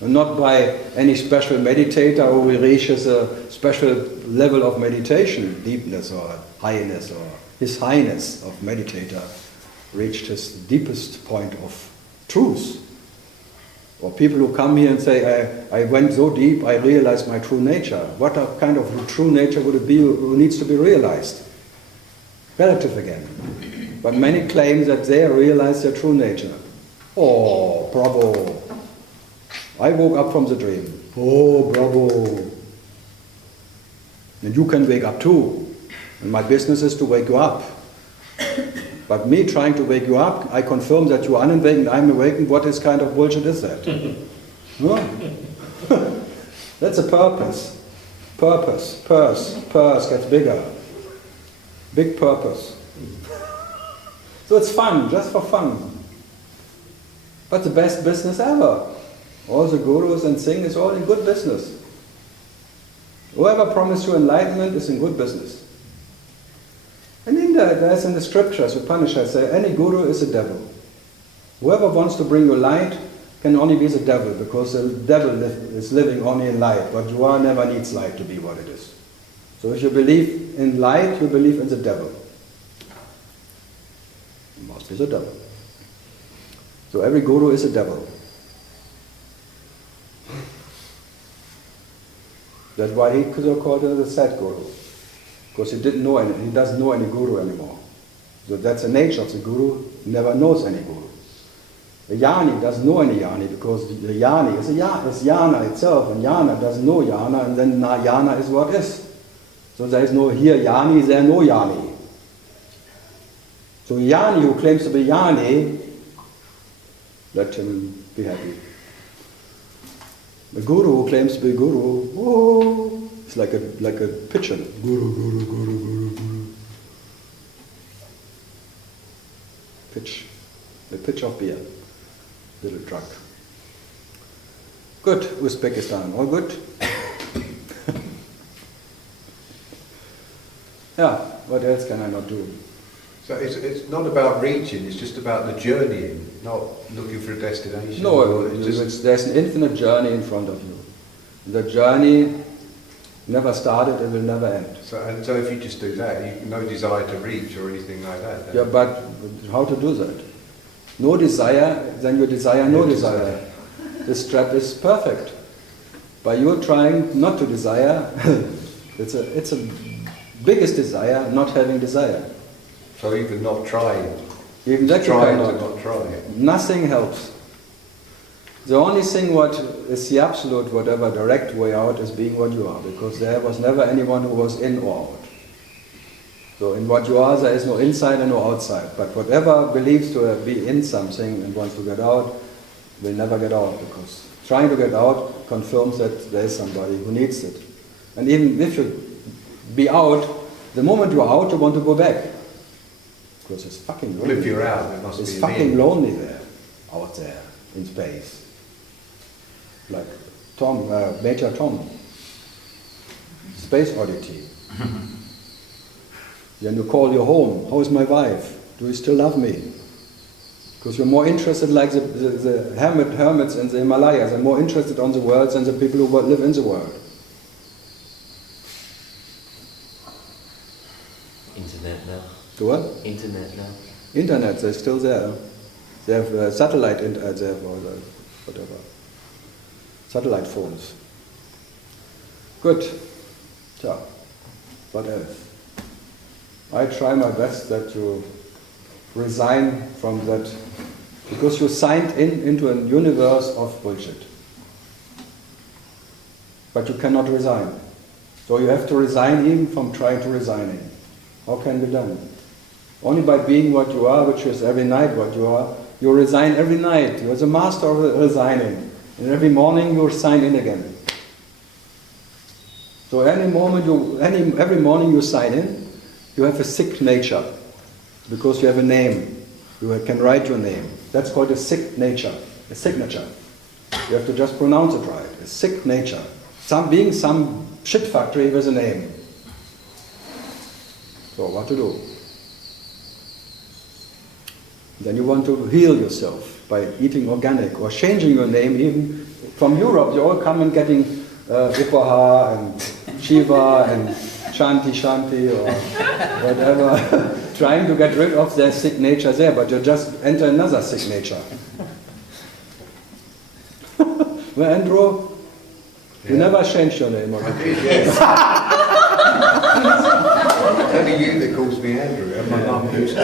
And not by any special meditator who reaches a special level of meditation, deepness or highness, or His Highness of meditator reached his deepest point of truth. Or people who come here and say, I went so deep, I realized my true nature. What kind of true nature would it be who needs to be realized? Relative again. But many claim that they realize their true nature. Oh, bravo. I woke up from the dream. Oh, bravo. And you can wake up too. And my business is to wake you up. But me trying to wake you up, I confirm that you are unawakened, I'm awakened. What is kind of bullshit is that? No? That's a purpose. Purse gets bigger. Big purpose. So it's fun, just for fun. But the best business ever. All the gurus and things is all in good business. Whoever promised you enlightenment is in good business. And in there's in the scriptures, Upanishads say, any guru is a devil. Whoever wants to bring you light can only be the devil, because the devil is living only in light. What you are never needs light to be what it is. So if you believe in light, you believe in the devil. You must be the devil. So every guru is a devil. That's why he could call it a sad guru. Because he didn't know any, he doesn't know any guru anymore. So that's the nature of the guru, he never knows any guru. The jnani doesn't know any jnani, because the jnani is jnana itself, and jnana doesn't know jnana, and then jnana is what is. So there is no here jnani, there no jnani. So jnani who claims to be jnani, let him be happy. The guru who claims to be guru, oh, it's like a pigeon. Guru. Pitch. The pitch of beer. Little drug. Good, Uzbekistan. All good? Yeah, what else can I not do? So it's not about reaching, it's just about the journeying, not looking for a destination. No, there's an infinite journey in front of you. The journey never started, it will never end. So if you just do that, you no desire to reach or anything like that. Yeah, but how to do that? No desire, then you desire no desire. This trap is perfect. By you trying not to desire, it's a biggest desire, not having desire. So even not trying. Even that trying you to cannot. not try. Nothing helps. The only thing what is the absolute, whatever direct way out is being what you are, because there was never anyone who was in or out. So in what you are, there is no inside and no outside. But whatever believes to be in something and wants to get out, will never get out, because trying to get out confirms that there is somebody who needs it. And even if you be out, the moment you're out, you want to go back. Because it's fucking lonely. Well, if you're out, it must it's be an fucking in. lonely there, out there, in space. Like Major Tom, Space Oddity. Then you call your home, how is my wife? Do you still love me? Because you're more interested, like the hermits in the Himalayas, are more interested on the world than the people who live in the world. Internet now. So what? Internet now. Internet, they're still there. They have satellite, they have all the, whatever. Satellite phones. Good. So, what else? I try my best that you resign from that, because you signed into a universe of bullshit. But you cannot resign. So you have to resign even from trying to resigning. How can it be done? Only by being what you are, which is every night what you are. You resign every night. You're the master of resigning. And every morning you sign in again. So every morning you sign in, you have a sick nature, because you have a name. You can write your name. That's called a sick nature, a signature. You have to just pronounce it right. A sick nature. Being some shit factory with a name. So what to do? Then you want to heal yourself by eating organic or changing your name. Even from Europe, you all come and getting Upaha and Shiva and Shanti or whatever, trying to get rid of their sick nature there, but you just enter another sick nature. Well, Andrew, you never changed your name, or I did, yes. It's only you that calls me Andrew, and my mum used to.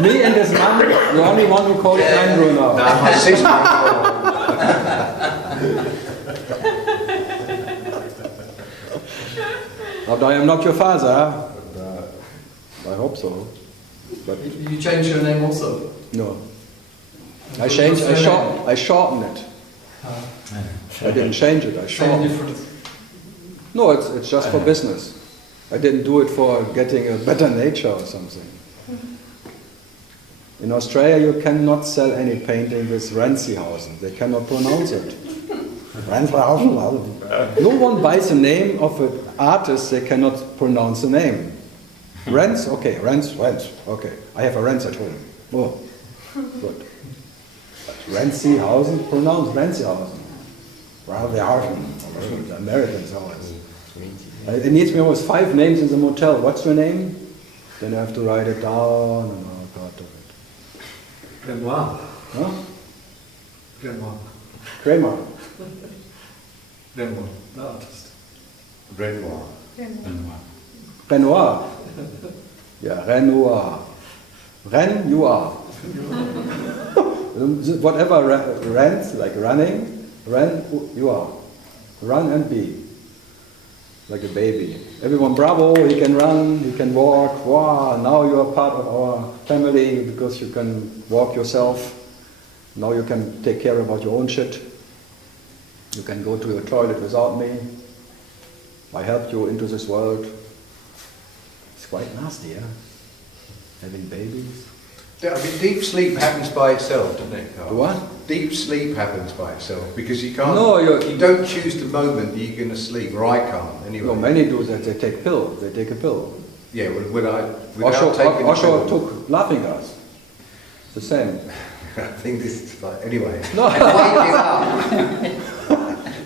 Me and his mum, the only one who calls Andrew now. No, my sister. But I am not your father. But, I hope so. But You changed your name also? no. I shortened it. I didn't change it, I Same shortened it. difference. No, it's just for business. I didn't do it for getting a better nature or something. In Australia you cannot sell any painting with Renzihausen. They cannot pronounce it. Renzihausen. No one buys the name of an artist they cannot pronounce the name. Renz? Okay, Renz, okay. I have a Renz at home. Oh, good. Renzihausen, pronounce Renzihausen. Renzihausen. The Americans always. It needs me almost 5 names in the motel. What's your name? Then I have to write it down and all part of it. Renoir. Huh? Renoir. Kramer. Renoir. The artist. Renoir. Renoir. Yeah, Renoir. Ren, you are. Whatever rent, like running, ren, you are. Run and be. Like a baby. Everyone, bravo, he can run, he can walk, wow, now you are part of our family because you can walk yourself. Now you can take care about your own shit. You can go to your toilet without me. I helped you into this world. It's quite nasty, yeah? Having babies. I mean, deep sleep happens by itself, doesn't it, Carl? What? Deep sleep happens by itself because you can't. No, you don't choose the moment that you're going to sleep, or I can't anyway. No, many do that. They take pills. They take a pill. Yeah, without taking Osho the pill. took laughing gas. The same. I think this is like anyway. No.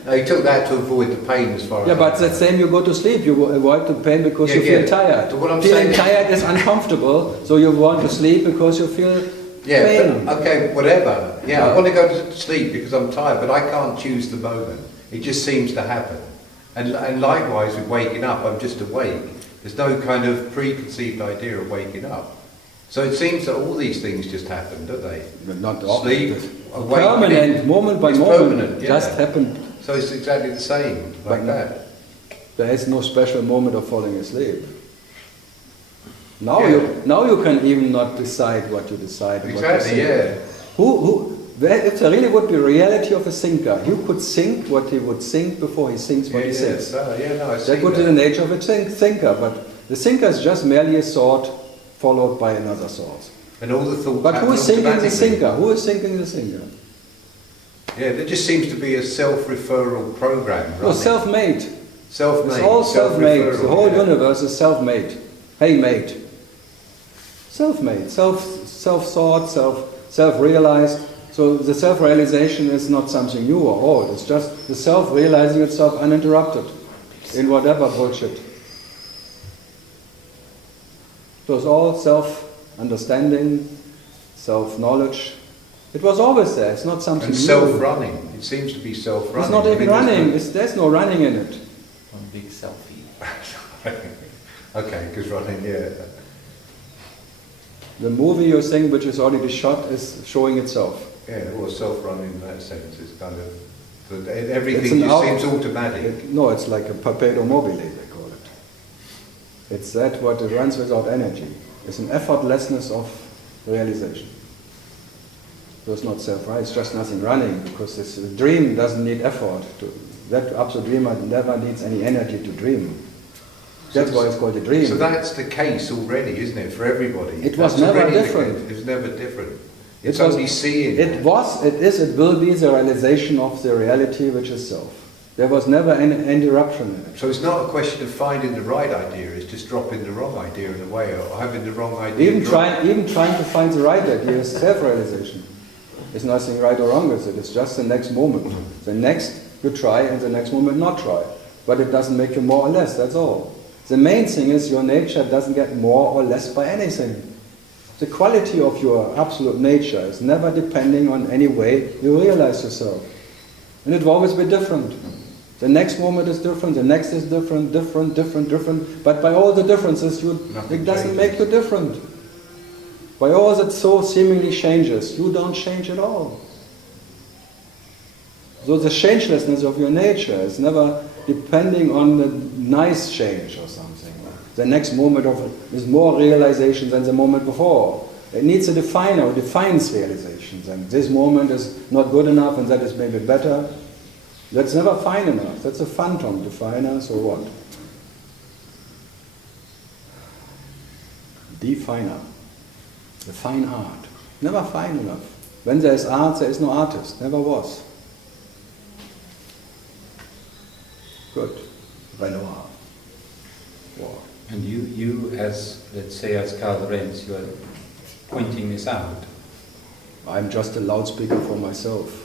No, he took that to avoid the pain as far as. Yeah, but the same. You go to sleep. You avoid the pain because you feel tired. So what I'm Feeling saying tired is uncomfortable, so you want to sleep because you feel pain. But, okay, whatever. Yeah, I want to go to sleep because I'm tired, but I can't choose the moment. It just seems to happen. And likewise with waking up, I'm just awake. There's no kind of preconceived idea of waking up. So it seems that all these things just happen, don't they? Not sleep, awakening. Permanent, moment by It's moment, permanent, just happened. So it's exactly the same, like that. There is no special moment of falling asleep. Now you can even not decide what you decide. Exactly, yeah. If there really would be reality of a thinker, he could think what he would think before he thinks what he thinks. That would be the nature of a thinker, but the thinker is just merely a thought followed by another thought. And all the thoughts. But who is thinking the thinker? Who is thinking the thinker? Yeah, there just seems to be a self-referral program. No, self-made. Self-made. It's all self-made. The whole universe is self-made. Hey, mate. Self-made. Self-thought, self-realized. So the self-realization is not something new or old. It's just the self realizing itself uninterrupted in whatever bullshit. So it's all self-understanding, self-knowledge. It was always there. It's not something and new. Self-running. It seems to be self-running. It's not even running. There's no running in it. One big selfie. Okay, because running, yeah. The movie you're saying, which is already shot, is showing itself. Yeah, well, self-running in that sense is kind of, everything just seems automatic. No, it's like a perpetuum mobile, they call it. It's that what it runs without energy. It's an effortlessness of realization. So it's not self-right, it's just nothing running, because the dream doesn't need effort. That absolute dreamer never needs any energy to dream. That's why it's called a dream. So that's the case already, isn't it, for everybody? It was never different. It was never different. It's only seeing. It will be the realization of the reality which is self. There was never any interruption in it. So it's not a question of finding the right idea, it's just dropping the wrong idea in a way, or having the wrong idea. Even trying to find the right idea is self-realization. There's nothing right or wrong with it, it's just the next moment. The next you try and the next moment not try. But it doesn't make you more or less, that's all. The main thing is your nature doesn't get more or less by anything. The quality of your absolute nature is never depending on any way you realize yourself. And it will always be different. The next moment is different, the next is different, different. But by all the differences, it doesn't make you different. By all that so seemingly changes, you don't change at all. So the changelessness of your nature is never depending on the nice change or something. The next moment is more realization than the moment before. It needs a definer who defines realizations. And this moment is not good enough and that is maybe better. That's never fine enough. That's a phantom definer, so what? Definer. The fine art. Never fine enough. When there is art, there is no artist. Never was. Good. Renoir. War. And you as, let's say, as Karl Renz, you are pointing this out. I'm just a loudspeaker for myself.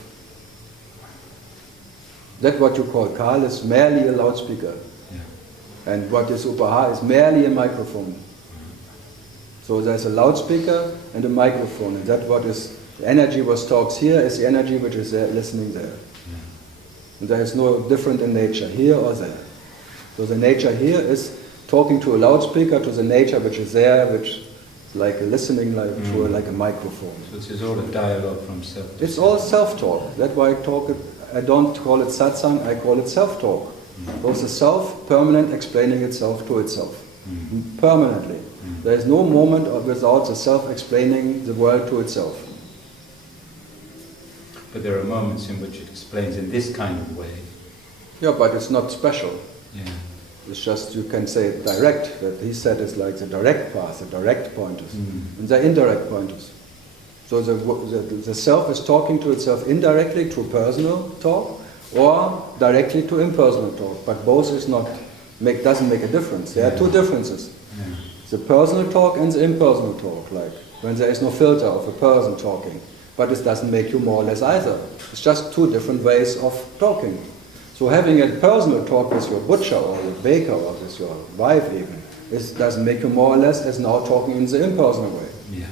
That what you call Karl is merely a loudspeaker. Yeah. And what is Upaha is merely a microphone. So there's a loudspeaker and a microphone, and that what is, the energy was talks here is the energy which is there, listening there. Yeah. And there is no different in nature, here or there. So the nature here is talking to a loudspeaker, to the nature which is there, which is like listening to like a microphone. So this is all a dialogue from self. It's all self-talk. That's why I don't call it satsang, I call it self-talk. Because the self, permanent, explaining itself to itself. Permanently. There is no moment without the self explaining the world to itself. But there are moments in which it explains in this kind of way. Yeah, but it's not special. Yeah. It's just, you can say it direct, that he said is like the direct path, the direct pointers, and the indirect pointers. So the self is talking to itself indirectly through personal talk, or directly to impersonal talk, but both is not, doesn't make a difference. There are two differences. Yeah. The personal talk and the impersonal talk, like when there is no filter of a person talking, but it doesn't make you more or less either. It's just two different ways of talking. So having a personal talk with your butcher or your baker or with your wife even, it doesn't make you more or less as now talking in the impersonal way. Yeah.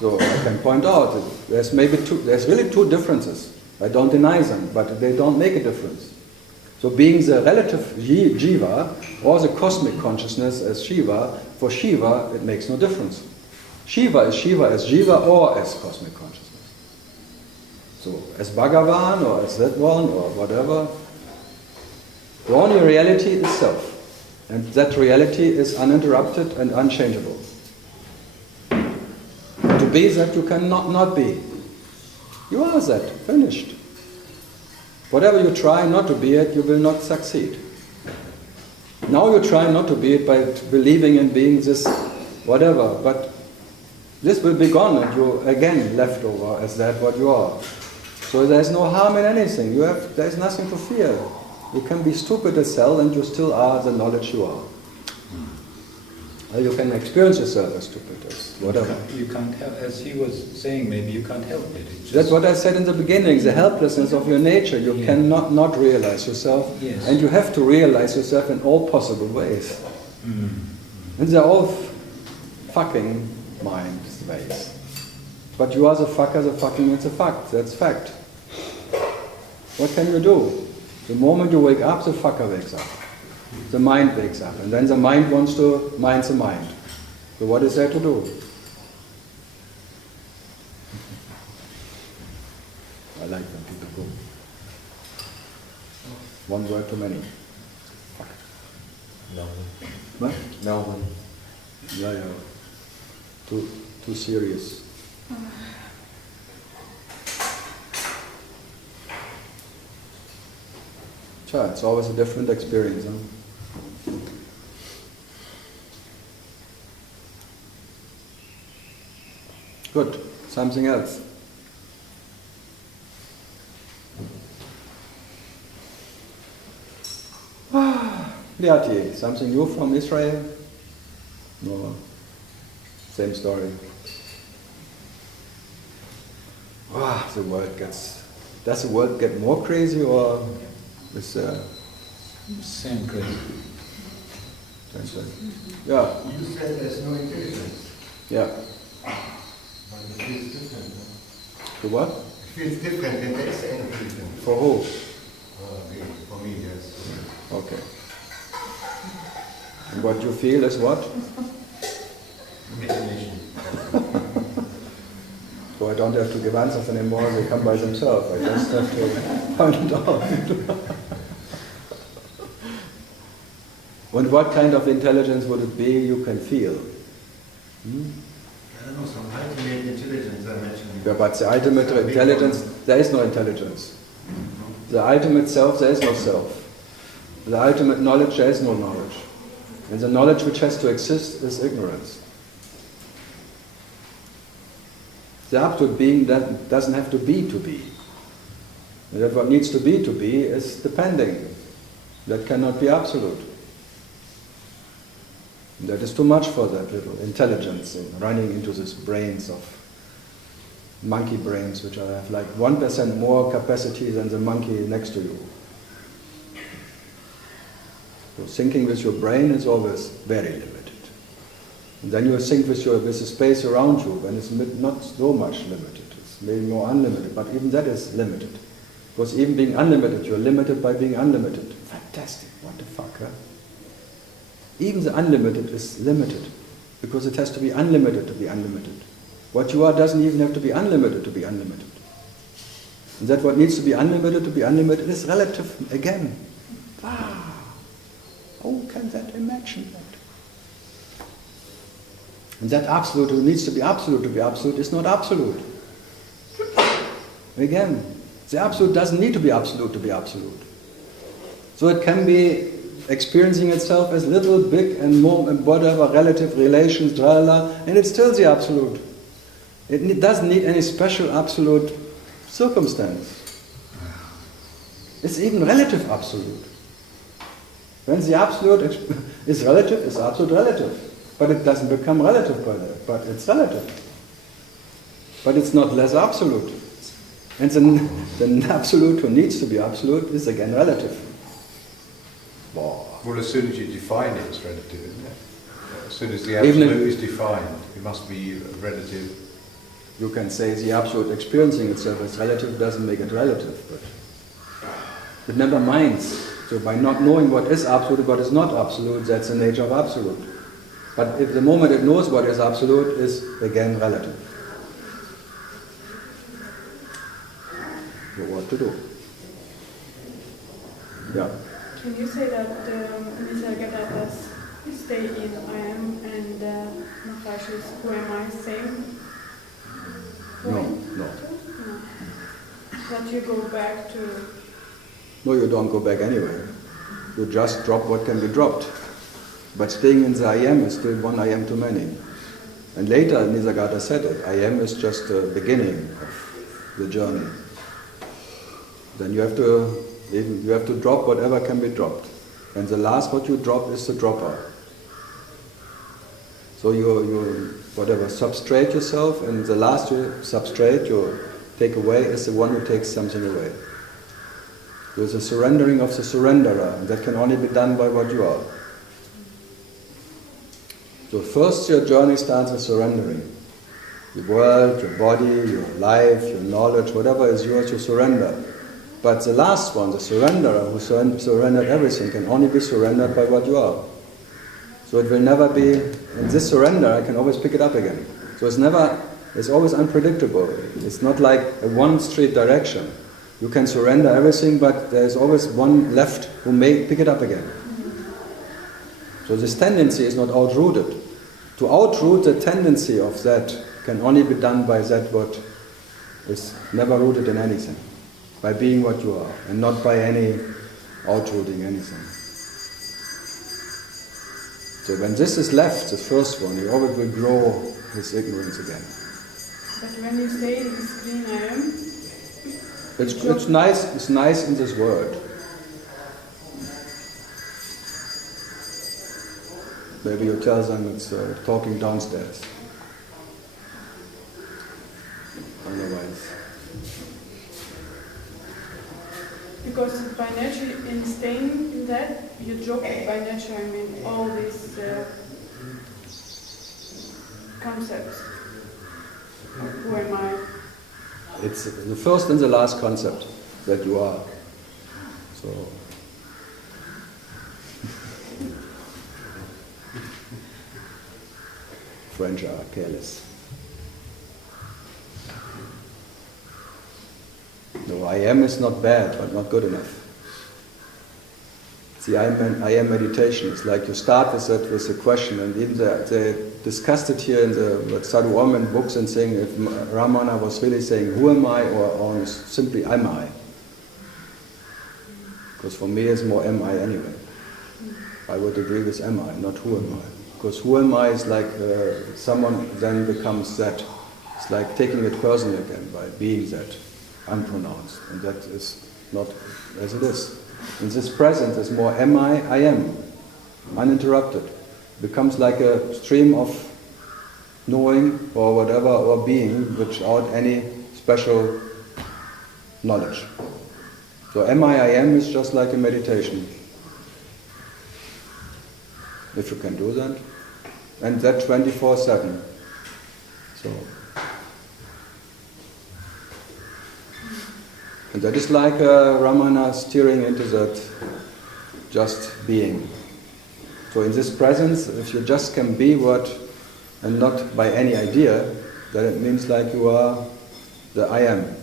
So I can point out that there's really two differences. I don't deny them, but they don't make a difference. So being the relative jiva or the cosmic consciousness as Shiva, for Shiva it makes no difference. Shiva as jiva or as cosmic consciousness. So as Bhagavan or as that one or whatever, the only reality is self. And that reality is uninterrupted and unchangeable. To be that you cannot not be. You are that, finished. Whatever you try not to be it, you will not succeed. Now you try not to be it by believing in being this whatever, but this will be gone and you again left over as that what you are. So there's no harm in anything. There's nothing to fear. You can be stupid as hell and you still are the knowledge you are. You can experience yourself as stupid as whatever. You can't help, as he was saying, maybe you can't help it. That's what I said in the beginning, the helplessness of your nature. You cannot not realize yourself, and you have to realize yourself in all possible ways. And they're all fucking mind ways. But you are the fucker, the fucking is a fact. That's fact. What can you do? The moment you wake up, the fucker wakes up. The mind wakes up, and then the mind wants to mind the mind. So what is there to do? I like when people go. One word too many. No. What? No. Yeah. Too serious. So it's always a different experience. Huh? Good. Something else. Neti, something new from Israel? No. Same story. The world gets. Does the world get more crazy or is Same crazy. Yeah. You said there's no intelligence. Yeah. But it feels different. The what? It feels different than there is any intelligence. For who? For me, yes. Okay. And what you feel is what? Imagination. So I don't have to give answers anymore, they come by themselves. I just have to find it out. And what kind of intelligence would it be you can feel? I don't know, some ultimate intelligence I mentioned. Yeah, but the ultimate intelligence, there is no intelligence. The ultimate self, there is no self. The ultimate knowledge, there is no knowledge. And the knowledge which has to exist is ignorance. The absolute being that doesn't have to be. And that what needs to be is depending. That cannot be absolute. And that is too much for that little intelligence in running into these brains of monkey brains, which have like 1% more capacity than the monkey next to you. So thinking with your brain is always very limited. And then you think with the space around you, and it's not so much limited. It's maybe more unlimited, but even that is limited. Because even being unlimited, you're limited by being unlimited. Fantastic, what the fuck, huh? Even the unlimited is limited, because it has to be unlimited to be unlimited. What you are doesn't even have to be unlimited to be unlimited. And that what needs to be unlimited is relative again. Wow! How can that imagine that? And that absolute who needs to be absolute is not absolute. Again, the absolute doesn't need to be absolute to be absolute. So it can be experiencing itself as little, big, and more, and whatever, relative relations, and it's still the absolute. It doesn't need any special absolute circumstance. It's even relative absolute. When the absolute is relative, it's absolute relative. But it doesn't become relative by that, but it's relative. But it's not less absolute. And the absolute who needs to be absolute is again relative. Well, as soon as you define it, it's relative, isn't it? As soon as the absolute is defined, it must be relative. You can say the absolute experiencing itself as relative doesn't make it relative, but it never minds. So by not knowing what is absolute, what is not absolute, that's the nature of absolute. But if the moment it knows what is absolute, is again relative. So what to do? Yeah. Can you say that Nisargadatas stay in I am and Nahash is who am I same? No. That you go back to... No, you don't go back anywhere. You just drop what can be dropped. But staying in the I am is still one I am too many. And later Nisargadatta said it, I am is just the beginning of the journey. Then you have to drop whatever can be dropped. And the last what you drop is the dropper. So you whatever, substrate yourself, and the last you substrate, you take away, is the one who takes something away. There's a surrendering of the surrenderer, and that can only be done by what you are. So first your journey starts with surrendering. The world, your body, your life, your knowledge, whatever is yours, you surrender. But the last one, the surrenderer, who surrendered everything, can only be surrendered by what you are. So it will never be, in this surrender I can always pick it up again. So it's always unpredictable. It's not like a one-street direction. You can surrender everything, but there's always one left who may pick it up again. So this tendency is not outrooted. To outroot the tendency of that can only be done by that what is never rooted in anything. By being what you are, and not by any outrooting anything. So when this is left, the first one, he always will grow his ignorance again. But when you say this clean I am, It's nice in this world. Maybe you tell them it's talking downstairs. Otherwise. because by nature, in staying in that, you drop it by nature. I mean, all these concepts. Who am I? It's the first and the last concept that you are. So. French are careless. No, I am is not bad, but not good enough. The I am meditation. It's like you start with it with a question, and even they discussed it here in the Sadhu Omen books and saying if Ramana was really saying who am I or simply am I. Because for me it's more am I anyway. I would agree with am I, not who am I. Because who am I is like someone then becomes that. It's like taking it personal again by being that, unpronounced. And that is not as it is. In this present is more am I am, uninterrupted. Becomes like a stream of knowing or whatever, or being without any special knowledge. So am I am is just like a meditation. If you can do that. And that 24/7. So. And that is like Ramana steering into that just being. So in this presence, if you just can be what, and not by any idea, then it means like you are the I am.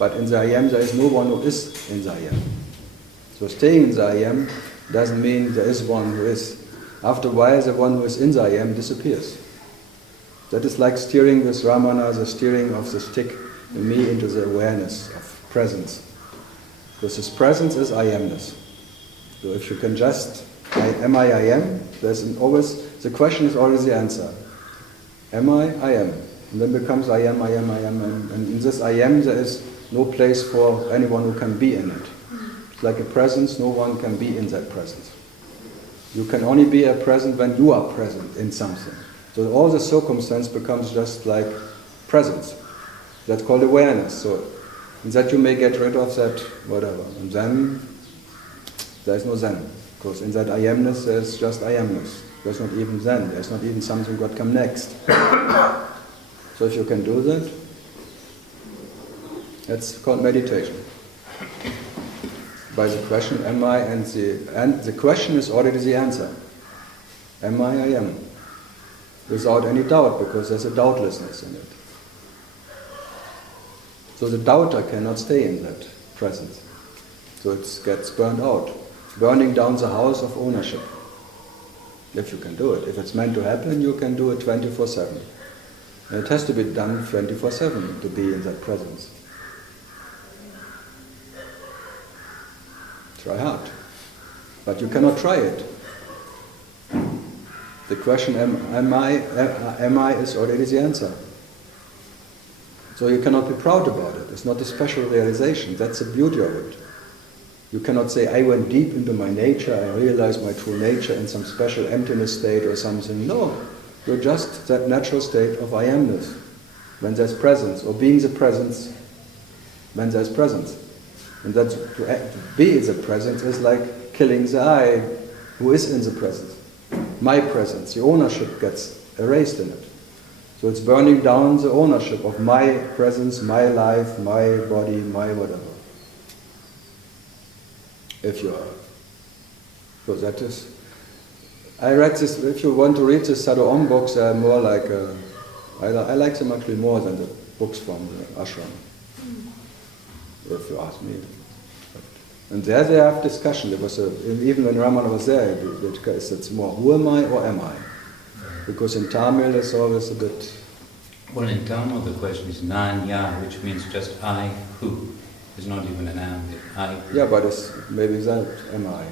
But in the I am, there is no one who is in the I am. So staying in the I am doesn't mean there is one who is. After a while, the one who is in the I am disappears. That is like steering with Ramana, the steering of the stick in me into the awareness of presence. Because this presence is I amness. So if you can just, I am, there's always, the question is always the answer. Am I am. And then becomes I am. And in this I am, there is no place for anyone who can be in it. It's like a presence, no one can be in that presence. You can only be a present when you are present in something. So all the circumstance becomes just like presence. That's called awareness. So in that you may get rid of that whatever. And then there is no Zen. Because in that I amness there's just I amness. There's not even Zen. There's not even something that come next. So if you can do that, that's called meditation. By the question, am I, and the question is already the answer. Am I am. Without any doubt, because there's a doubtlessness in it. So the doubter cannot stay in that presence. So it gets burned out. Burning down the house of ownership. If you can do it. If it's meant to happen, you can do it 24/7. And it has to be done 24/7 to be in that presence. Try hard. But you cannot try it. The question, am I is already the answer. So you cannot be proud about it. It's not a special realization. That's the beauty of it. You cannot say, I went deep into my nature, I realized my true nature in some special emptiness state or something. No. You're just that natural state of I amness. When there's presence, or being the presence when there's presence. And that to be in the presence is like killing the I who is in the presence. My presence, the ownership gets erased in it. So it's burning down the ownership of my presence, my life, my body, my whatever. If you are. So that is. I read this, if you want to read the Sadhu Om books, they are more like, I like them actually more than the books from the ashram. If you ask me. And there they have discussion. There was even when Ramana was there, it's more who am I or am I? Because in Tamil it's always a bit. Well, in Tamil the question is nanya, which means just I who. It's not even an am. I. Yeah, but it's maybe that am I.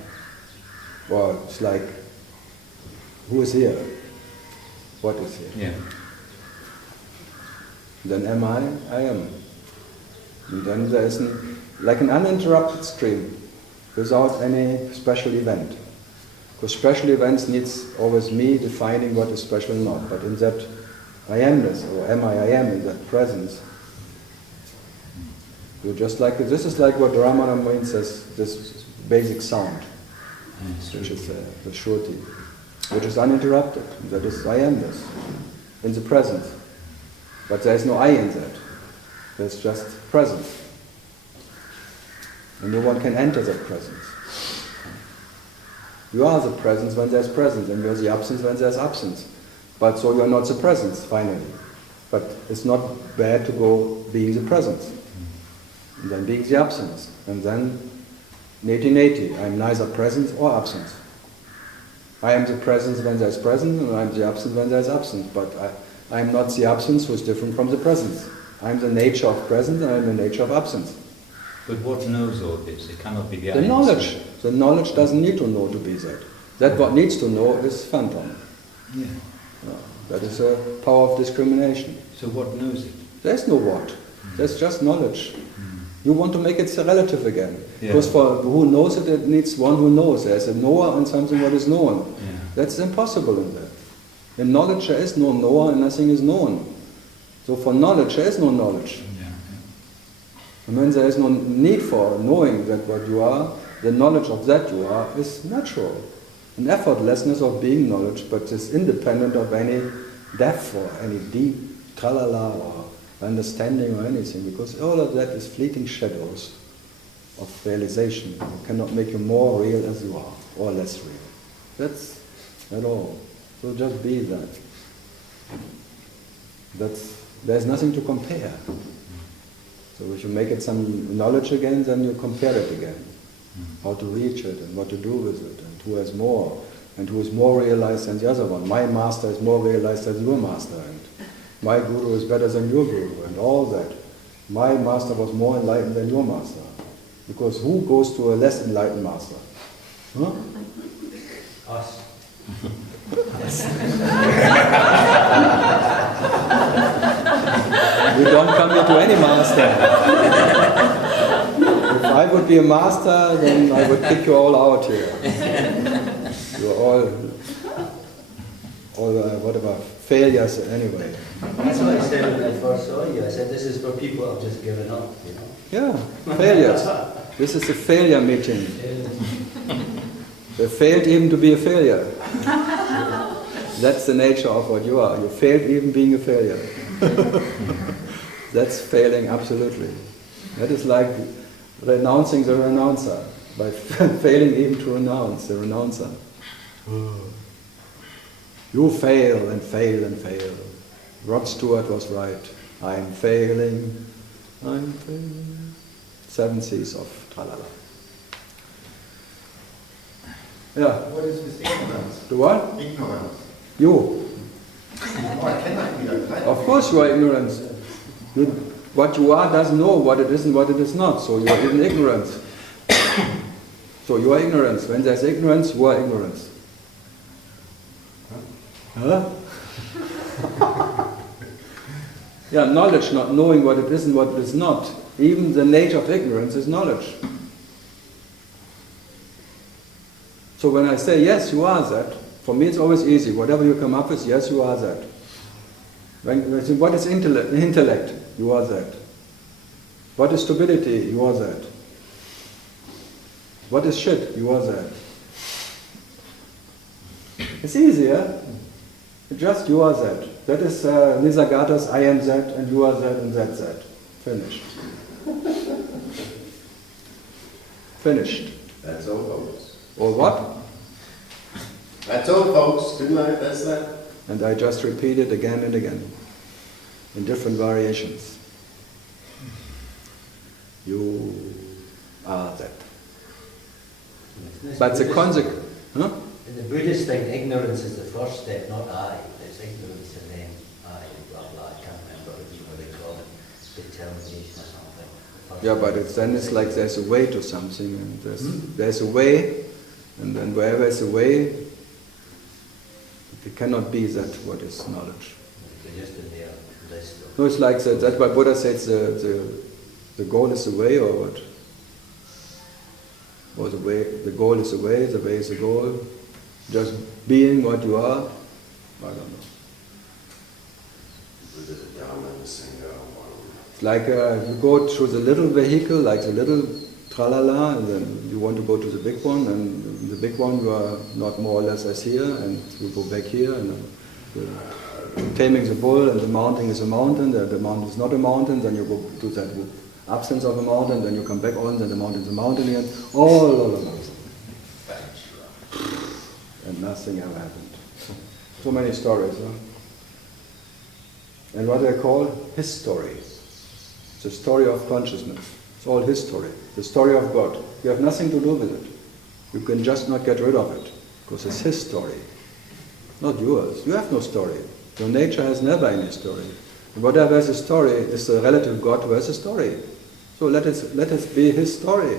Or it's like, who is here? What is here? Yeah. Then am I am. And then there is like an uninterrupted stream without any special event. Because special events needs always me defining what is special or not. But in that I amness, or am I am, in that presence, you're just like, this is like what Ramana means as this basic sound, which is the Shruti, which is uninterrupted. That is I amness, in the present. But there is no I in that. There's just presence. And no one can enter that presence. You are the presence when there's presence, and you're the absence when there's absence. But so you're not the presence, finally. But it's not bad to go being the presence. And then being the absence. And then Neti. I'm neither presence or absence. I am the presence when there's presence, and I'm the absence when there's absence. But I am not the absence who is different from the presence. I'm the nature of presence, and I'm the nature of absence. But what knows all this? It cannot be the The knowledge. The knowledge doesn't need to know to be that. That what needs to know is phantom. Yeah. That is a power of discrimination. So what knows it? There's no what. There's just knowledge. You want to make it relative again. Yeah. Because for who knows it, it needs one who knows. There's a knower and something what is known. Yeah. That's impossible in that. In knowledge there is no knower and nothing is known. So for knowledge there is no knowledge. And when there is no need for knowing that what you are, the knowledge of that you are is natural. An effortlessness of being knowledge, but it's independent of any depth or any deep tralala or understanding or anything, because all of that is fleeting shadows of realization. It cannot make you more real as you are, or less real. That's at all. So just be that. There's nothing to compare. So if you make it some knowledge again, then you compare it again. How to reach it and what to do with it, and who has more, and who is more realized than the other one. My master is more realized than your master, and my guru is better than your guru, and all that. My master was more enlightened than your master. Because who goes to a less enlightened master? Huh? Us. You don't come here to any master. If I would be a master, then I would kick you all out here. You're all whatever, failures anyway. That's what I said when I first saw you. I said, this is for people who have just given up, you know. Yeah, failures. This is a failure meeting. They failed even to be a failure. That's the nature of what you are. You failed even being a failure. That's failing absolutely. That is like renouncing the renouncer, by failing even to renounce the renouncer. You fail and fail and fail. Rod Stewart was right. I'm failing, I'm failing. 7 C's of tralala. Yeah. What is this ignorance? The what? Ignorance. You. Oh, I cannot be like that. Of course you are ignorant. What you are doesn't know what it is and what it is not, so you are in ignorance. So you are ignorance. When there's ignorance, you are ignorance. Huh? Yeah, knowledge, not knowing what it is and what it is not. Even the nature of ignorance is knowledge. So when I say, yes, you are that, for me it's always easy. Whatever you come up with, yes, you are that. When I say, what is intellect? You are that. What is stupidity? You are that. What is shit? You are that. It's easier. Just you are that. That is Nisargada's I am that, and you are that, and that's that. Finished. Finished. That's all, folks. Or what? That's all, folks. Good night. That's that. And I just repeat it again and again, in different variations. You are that. But the consequence... Huh? In the Buddhist thing, ignorance is the first step, not I. There's ignorance and then I, blah blah, I can't remember what they call it, determination or something. The Yeah, but then it's like there's a way to something, and there's a way, and then wherever there's a way, it cannot be that what is knowledge. No, it's like that. That's why Buddha says the goal is the way, or what? Or the goal is the way is the goal. Just being what you are. I don't know. It's like you go through the little vehicle, like the little tralala, and then you want to go to the big one, and the big one you are not more or less as here, and you go back here, and taming the bull, and the mountain is a mountain, the mountain is not a mountain, then you go to that absence of a mountain, then you come back on, then the mountain is a mountain again, all along. And nothing ever happened. So many stories, huh? And what they call his story. It's a story of consciousness. It's all his story. The story of God. You have nothing to do with it. You can just not get rid of it, because it's his story, not yours. You have no story. Your nature has never any story. And whatever has a story is the relative God who has a story. So let it be his story.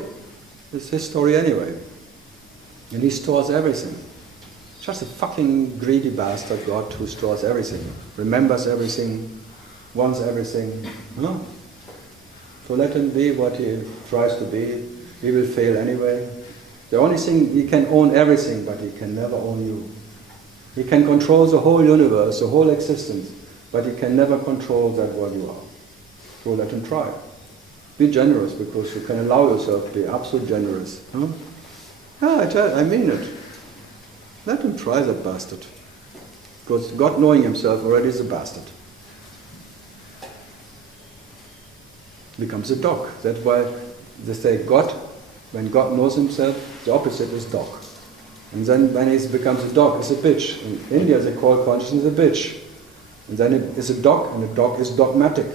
It's his story anyway. And he stores everything. Just a fucking greedy bastard God who stores everything, remembers everything, wants everything. No. So let him be what he tries to be. He will fail anyway. The only thing, he can own everything, but he can never own you. He can control the whole universe, the whole existence, but he can never control that what you are. So let him try. Be generous, because you can allow yourself to be absolutely generous. Huh? Yeah, I mean it. Let him try that bastard. Because God knowing himself already is a bastard. Becomes a dog. That's why they say God, when God knows himself, the opposite is dog. And then when he becomes a dog, it's a bitch. In India they call consciousness a bitch. And then it is a dog, and the dog is dogmatic.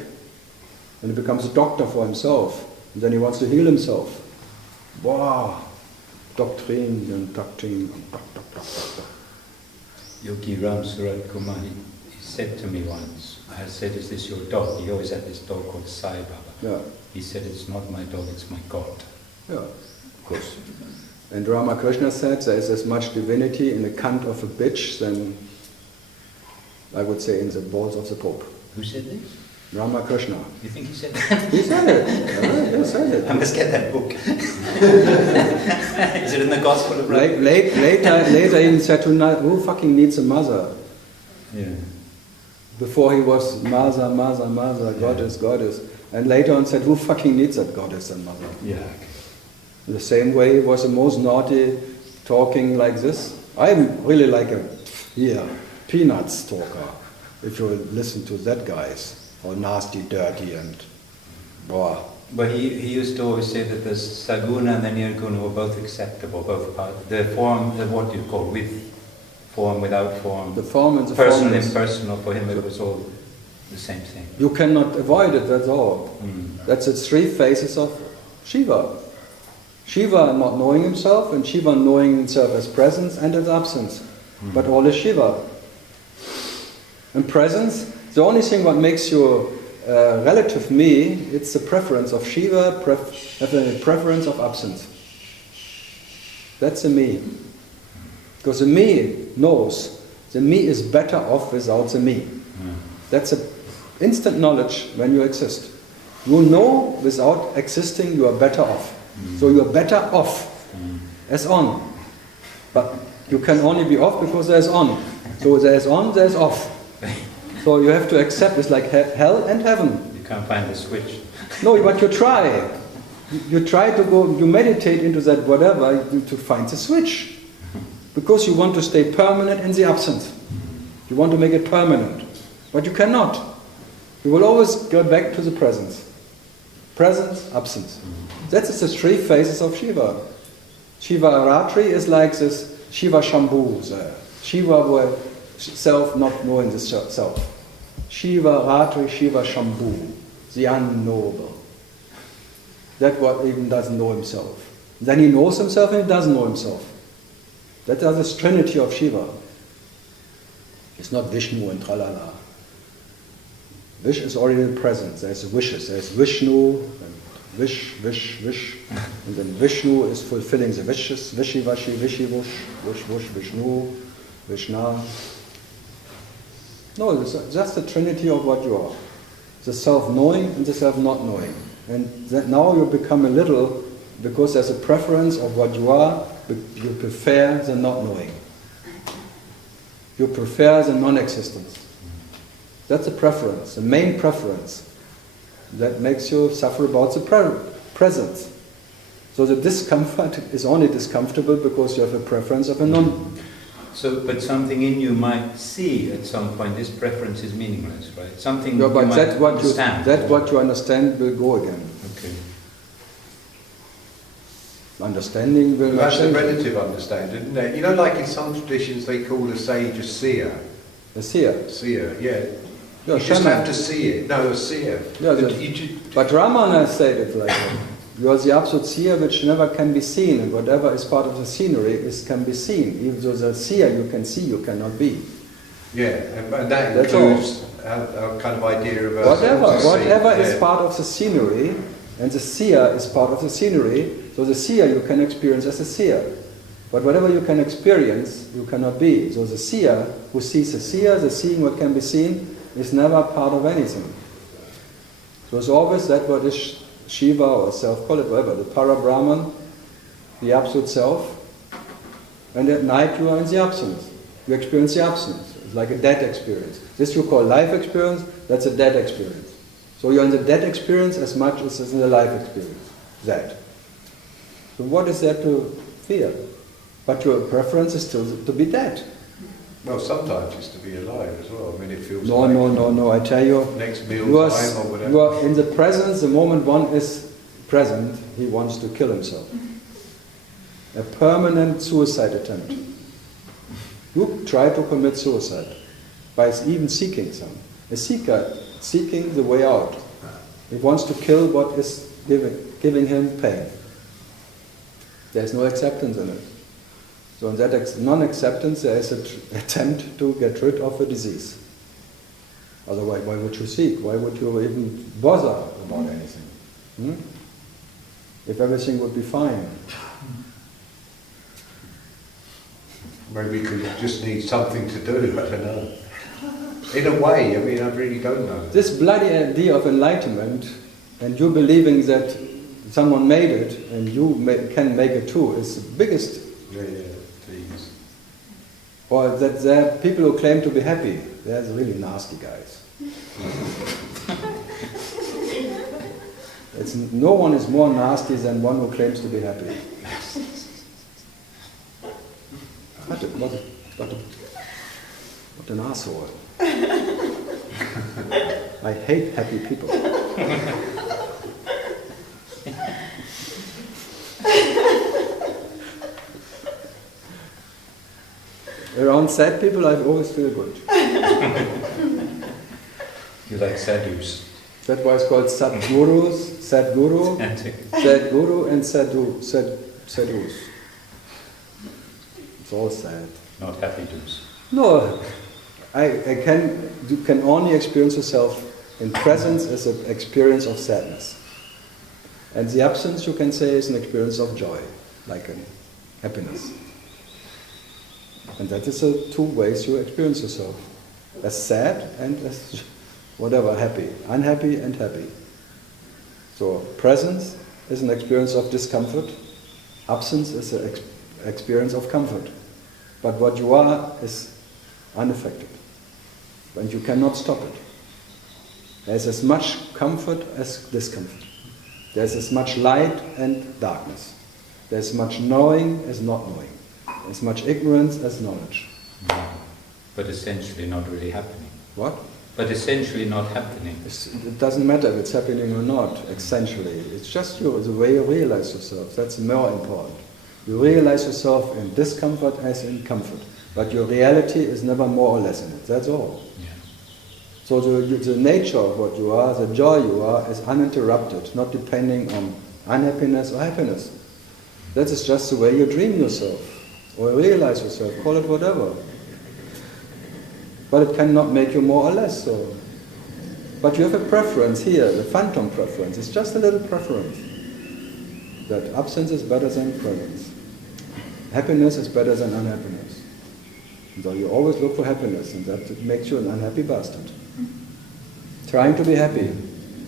And he becomes a doctor for himself. And then he wants to heal himself. Wow! Doctrine and doctrine. Yogi Ram Surat Kumar, he said to me once, I said, is this your dog? He always had this dog called Sai Baba. Yeah. He said, it's not my dog, it's my God. Yeah, of course. And Ramakrishna said there is as much divinity in the cunt of a bitch than, I would say, in the balls of the Pope. Who said this? Ramakrishna. You think he said that? He said it. Yeah, he said it. I must get that book. Is it in the Gospel of Life? Later he said to who fucking needs a mother? Yeah. Before he was mother, goddess. And later on said, who fucking needs that goddess and mother? Yeah. The same way he was the most naughty, talking like this. I'm really like a peanuts talker. If you listen to that guys. All nasty, dirty, and boah. But he used to always say that the saguna and the nirguna were both acceptable, both parts. The form, what do you call, with form, without form. The form and the personal, formless. impersonal, for him it was all the same thing. You cannot avoid it, that's all. That's the three phases of Shiva. Shiva not knowing himself, and Shiva knowing himself as presence and as absence. But all is Shiva. And presence, the only thing what makes you relative me, it's the preference of Shiva, the preference of absence. That's the me. Because the me knows the me is better off without the me. That's an instant knowledge when you exist. You know without existing you are better off. So you are better off as on. But you can only be off because there is on. So there is on, there is off. So you have to accept it's like hell and heaven. You can't find the switch. No, but you try. You try to go, you meditate into that whatever to find the switch. Because you want to stay permanent in the absence. You want to make it permanent. But you cannot. You will always go back to the presence. Presence, absence. That's the three phases of Shiva. Shiva Ratri is like this Shiva Shambhu. Shiva were self not knowing the self. Shiva Ratri, Shiva Shambhu, the unknowable. That what even doesn't know himself. Then he knows himself and he doesn't know himself. That is the trinity of Shiva. It's not Vishnu and tralala. Vish is already present. There's wishes. There's Vishnu and wish, wish, wish. And then Vishnu is fulfilling the wishes, Vishivashi, Vishivush, Wish, Wush, Vishnu, Vishna. No, it's just the trinity of what you are. The self-knowing and the self-not-knowing. And that now you become a little, because there's a preference of what you are, you prefer the not-knowing. You prefer the non-existence. That's a preference, the main preference that makes you suffer about the presence. So the discomfort is only discomfortable because you have a preference of a non. So, but something in you might see at some point this preference is meaningless, right? Something No, you but might understand. that what you understand will go again. Okay. Understanding will That's a change. relative understanding, isn't it? You know, like in some traditions they call a sage a seer. A seer. Seer, yeah. Yeah, You just shaman. have to see it. No, a seer. Yeah, And the- you ju- But Ramana said it like that. You are the absolute seer which never can be seen, and whatever is part of the scenery can be seen. Even though the seer you can see, you cannot be. yeah, and that That's includes our kind of idea of Whatever is part of the scenery, and the seer is part of the scenery, so the seer you can experience as a seer. But whatever you can experience, you cannot be. So the seer who sees the seer, the seeing what can be seen, is never part of anything. So it's always that what is Shiva or self, call it whatever, the para-Brahman, the absolute self, and at night you are in the absence. You experience the absence. It's like a dead experience. This you call life experience, that's a dead experience. So you're in the dead experience as much as in the life experience. That. So what is there to fear? But your preference is still to be dead. Well, sometimes it's to be alive as well. I mean, it feels No, like no, I tell you, next meal you are, time or whatever. you are in the presence, the moment one is present, he wants to kill himself. A permanent suicide attempt. You try to commit suicide by even seeking some. A seeker seeking the way out. He wants to kill what is giving him pain. There's no acceptance in it. So in that non-acceptance, there is an attempt to get rid of a disease. Otherwise, why would you seek? Why would you even bother about anything? If everything would be fine. Maybe because you just need something to do, I don't know. In a way, I mean, I really don't know. This bloody idea of enlightenment, and you believing that someone made it, and you can make it too, is the biggest. Yeah, please. Or that there are people who claim to be happy. They're really nasty guys. No one is more nasty than one who claims to be happy. What an asshole. I hate happy people. Around sad people, I always feel good. You like sadhus. That's why it's called Sadgurus, Sadguru, Sadguru and Sadhus. It's all sad. Not happy dus. No, you can only experience yourself in presence as an experience of sadness. And the absence, you can say, is an experience of joy, like a happiness. And that is the two ways you experience yourself. As sad and as whatever, happy. Unhappy and happy. So presence is an experience of discomfort. Absence is an experience of comfort. But what you are is unaffected. And you cannot stop it. There's as much comfort as discomfort. There's as much light and darkness. There's as much knowing as not knowing. As much ignorance as knowledge. But essentially not really happening. What? But essentially not happening. It doesn't matter if it's happening or not, essentially. It's just the way you realize yourself. That's more important. You realize yourself in discomfort as in comfort. But your reality is never more or less in it. That's all. Yeah. So the nature of what you are, the joy you are, is uninterrupted, not depending on unhappiness or happiness. That is just the way you dream yourself. Or realize yourself, call it whatever. But it cannot make you more or less so. But you have a preference here, the phantom preference. It's just a little preference. That absence is better than presence. Happiness is better than unhappiness. So you always look for happiness, and that makes you an unhappy bastard. Trying to be happy.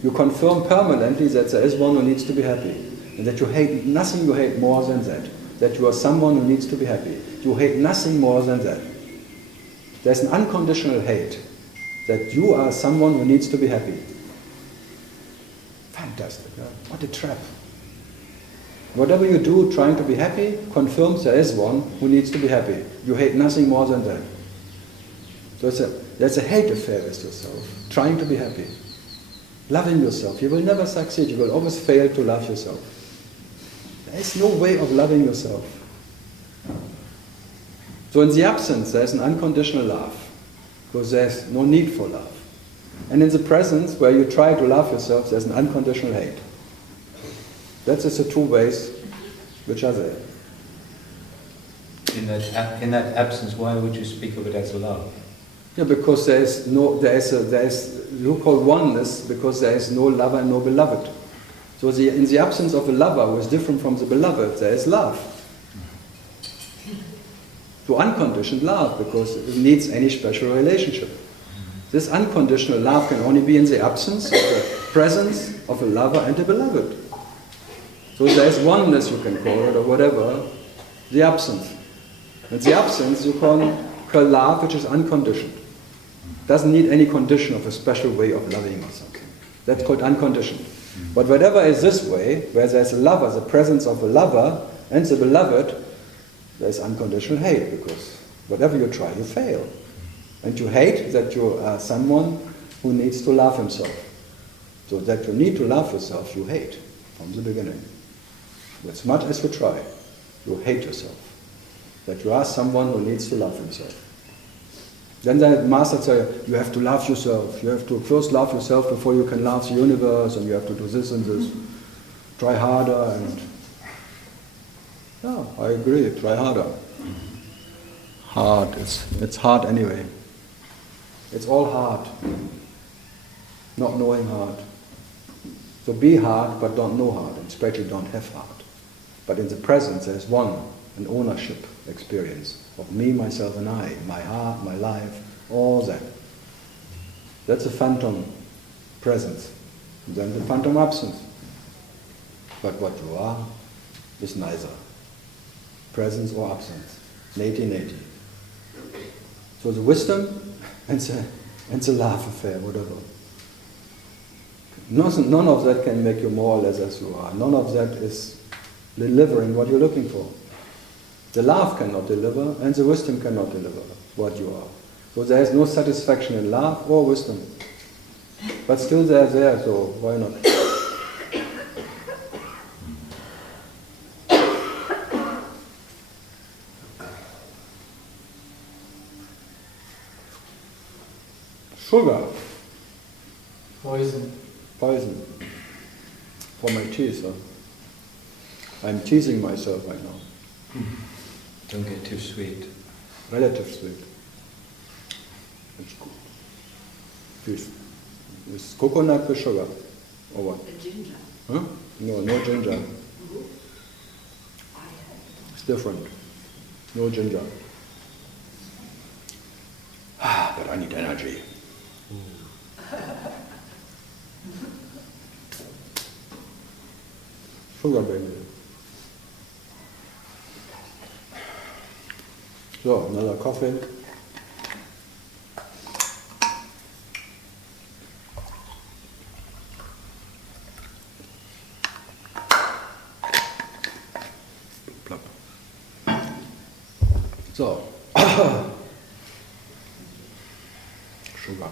You confirm permanently that there is one who needs to be happy. And that you hate nothing you hate more than that. That you are someone who needs to be happy. You hate nothing more than that. There's an unconditional hate. That you are someone who needs to be happy. Fantastic. Yeah? What a trap. Whatever you do trying to be happy confirms there is one who needs to be happy. You hate nothing more than that. So there's a hate affair with yourself. Trying to be happy. Loving yourself. You will never succeed. You will always fail to love yourself. There is no way of loving yourself. So in the absence, there's an unconditional love. Because there's no need for love. And in the presence, where you try to love yourself, there's an unconditional hate. That's just the two ways which are there. In that absence, why would you speak of it as love? Yeah, because you call oneness because there is no lover and no beloved. So in the absence of a lover who is different from the beloved, there is love. To unconditioned love, because it needs any special relationship. This unconditional love can only be in the absence of the presence of a lover and a beloved. So there is oneness, you can call it, or whatever, the absence. And the absence you call love, which is unconditioned. Doesn't need any condition of a special way of loving or something. That's called unconditioned. But whatever is this way, where there's a lover, the presence of a lover and the beloved, there's unconditional hate, because whatever you try, you fail. And you hate that you are someone who needs to love himself. So that you need to love yourself, you hate from the beginning. As much as you try, you hate yourself. That you are someone who needs to love himself. Then the master says, you have to love yourself. You have to first love yourself before you can love the universe, and you have to do this and this. Try harder and... Yeah, I agree, try harder. Hard, it's hard anyway. It's all hard. Not knowing hard. So be hard, but don't know hard, and especially don't have hard. But in the presence there's one, an ownership experience of me, myself and I, my heart, my life, all that. That's a phantom presence. And then the phantom absence. But what you are is neither. Presence or absence. Neti, neti. So the wisdom and the love affair, whatever. None of that can make you more or less as you are. None of that is delivering what you're looking for. The love cannot deliver, and the wisdom cannot deliver what you are. So there is no satisfaction in love or wisdom. But still they're there, so why not? Sugar. Poison. Poison. For my teeth, huh? I'm teasing myself right now. Don't get too sweet. Relative sweet. It's good. This. It's coconut with sugar. Or what? The ginger. Huh? No ginger. It's different. No ginger. But I need energy. Sugar, baby. So, another coffee. Plop. So, sugar.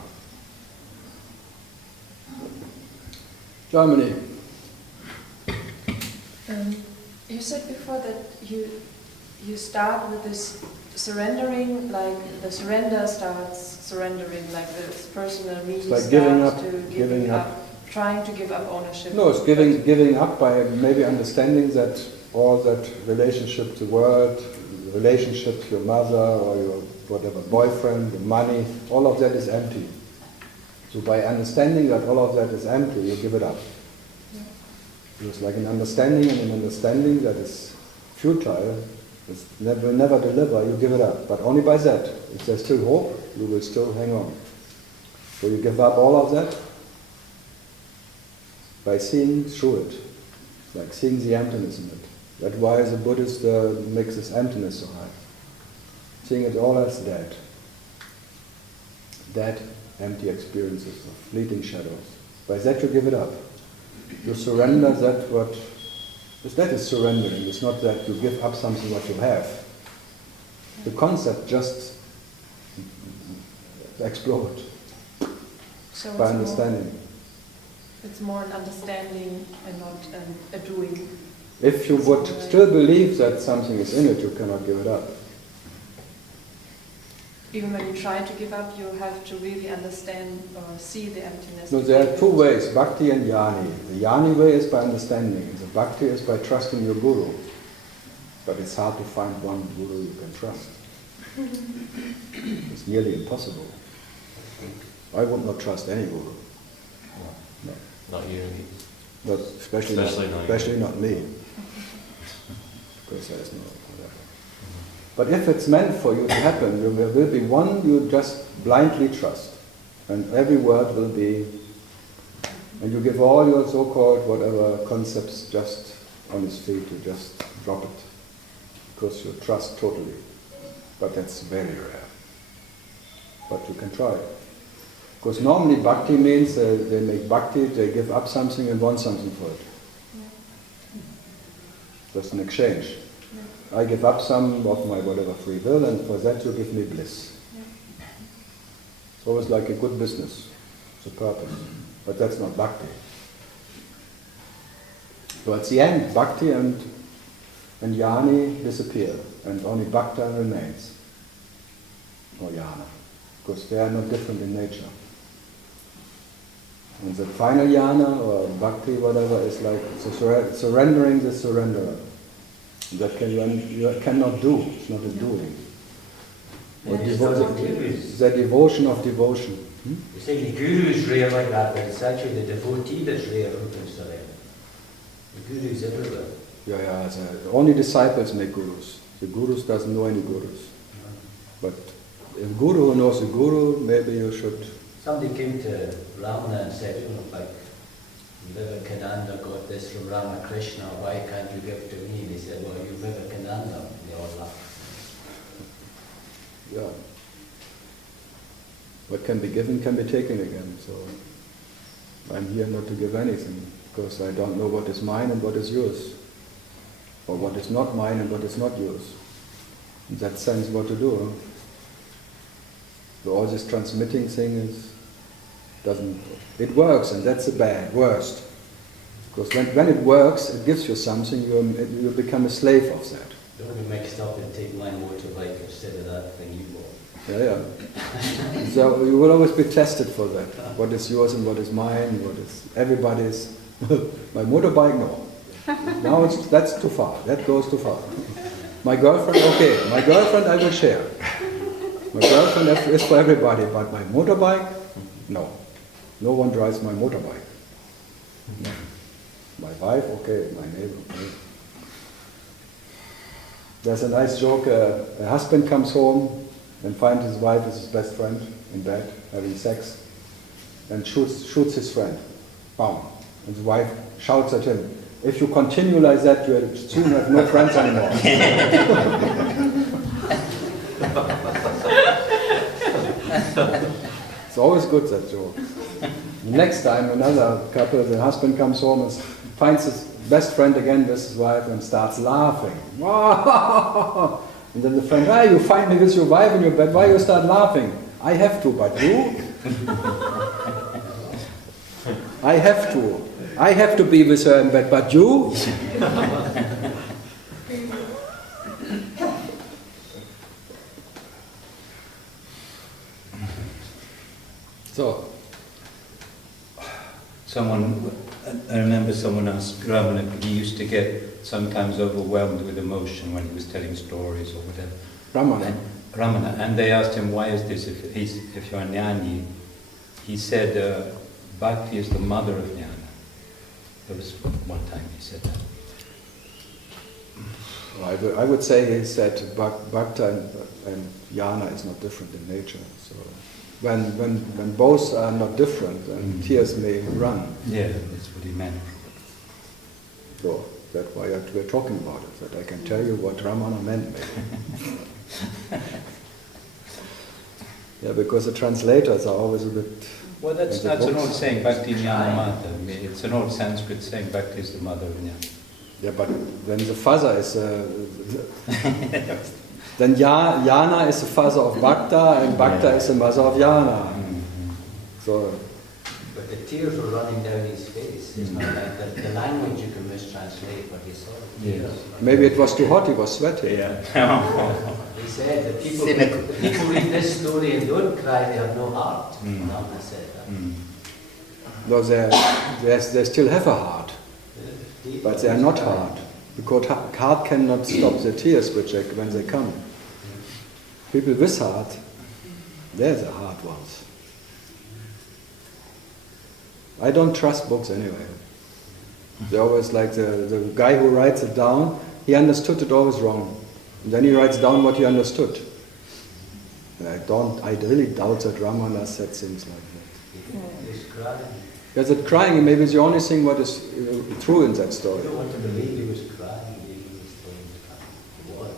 Germany. You said before that you start with this surrendering, like the surrender starts surrendering, like this personal me It's like starts giving up, trying to give up ownership. No, it's giving up by maybe understanding that all that relationship to the world, relationship to your mother or your whatever boyfriend, the money, all of that is empty. So by understanding that all of that is empty, you give it up. It's like an understanding, and an understanding that is futile, will never deliver, you give it up. But only by that. If there's still hope, you will still hang on. So you give up all of that by seeing through it. It's like seeing the emptiness in it. That's why the Buddhist makes this emptiness so high. Seeing it all as dead. Dead, empty experiences of fleeting shadows. By that you give it up. You surrender that is surrendering. It's not that you give up something what you have. The concept just explodes by understanding. It's more an understanding and not a doing. If you would still believe that something is in it, you cannot give it up. Even when you try to give up, you have to really understand or see the emptiness. No, there are two ways, bhakti and jnani. The jnani way is by understanding. The bhakti is by trusting your guru. But it's hard to find one guru you can trust. It's nearly impossible. I would not trust any guru. No. Not you. Not, especially not me. Because there's no whatever. But if it's meant for you to happen, there will be one you just blindly trust. And every word will be, and you give all your so-called whatever concepts just on his feet, you just drop it. Because you trust totally. But that's very rare. But you can try. Because normally bhakti means they make bhakti, they give up something and want something for it. Just an exchange. I give up some of my whatever free will, and for that you give me bliss. It's always like a good business. It's a purpose. But that's not bhakti. So at the end, bhakti and jnani disappear, and only bhakta remains. Or jnana. Because they are not different in nature. And the final jnana, or bhakti, whatever, is like surrendering the surrenderer. That you cannot do, it's not a doing. Or the devotion of devotion. You say the guru is rare like that, but it's actually the devotee that's rare who can surrender. The guru is everywhere. Yeah, only disciples make gurus. The gurus doesn't know any gurus. But if guru knows a guru, maybe you should... Somebody came to Ramana and said, like, Vivekananda got this from Ramakrishna, why can't you give to me? And he said, well, you Vivekananda. And they all laughed. Yeah. What can be given can be taken again. So I'm here not to give anything, because I don't know what is mine and what is yours. Or what is not mine and what is not yours. In that sense, what to do. Huh? So all this transmitting thing it works, and that's the worst. Because when it works, it gives you something, you become a slave of that. Don't be mixed up and take my motorbike instead of that thing you bought. Yeah. So you will always be tested for that. What is yours and what is mine, what is everybody's. My motorbike, no. Now that's too far. That goes too far. My girlfriend, okay. My girlfriend I will share. My girlfriend is for everybody, but my motorbike, no. No one drives my motorbike. No. My wife, okay. My neighbor, okay. There's a nice joke. A husband comes home and finds his wife is his best friend in bed, having sex, and shoots his friend. Bam. And his wife shouts at him, if you continue like that, you will soon have no friends anymore. It's always good, that joke. Next time, another couple, the husband comes home and finds his best friend again with his wife and starts laughing. And then the friend, hey, you find me with your wife in your bed, why you start laughing? I have to, but you? I have to. I have to be with her in bed, but you? So, I remember someone asked Ramana, he used to get sometimes overwhelmed with emotion when he was telling stories or whatever. Ramana, and they asked him, why is this, if you're a jnani, he said Bhakti is the mother of jnana. There was one time he said that. I would say he said Bhakti and jnana is not different in nature. So when both are not different, then tears may run. Yeah, that's what he meant. So that's why we're talking about it, that I can tell you what Ramana meant maybe. Yeah, because the translators are always a bit... Well, that's an old saying, Bhakti Jnana Mata. I mean, it's an old Sanskrit saying, Bhakti is the mother of jnana. Yeah, but then the father is... then jnana is the father of Bhakta, and Bhakta is the mother of jnana. So... But the tears were running down his face. It's not like the language you can mistranslate what he saw. Yes. Maybe it was too hot, he was sweating. Yeah. He said that people read this story and don't cry, they have no heart. Rama said that. No, they still have a heart, but they are not hard, because heart cannot stop the tears when they come. People with heart, they're the hard ones. I don't trust books anyway. They're always like the guy who writes it down, he understood it always wrong. And then he writes down what he understood. And I really doubt that Ramana said things like that. He's crying. Yes, that crying maybe is the only thing what is true in that story. I don't want to believe he was crying. He was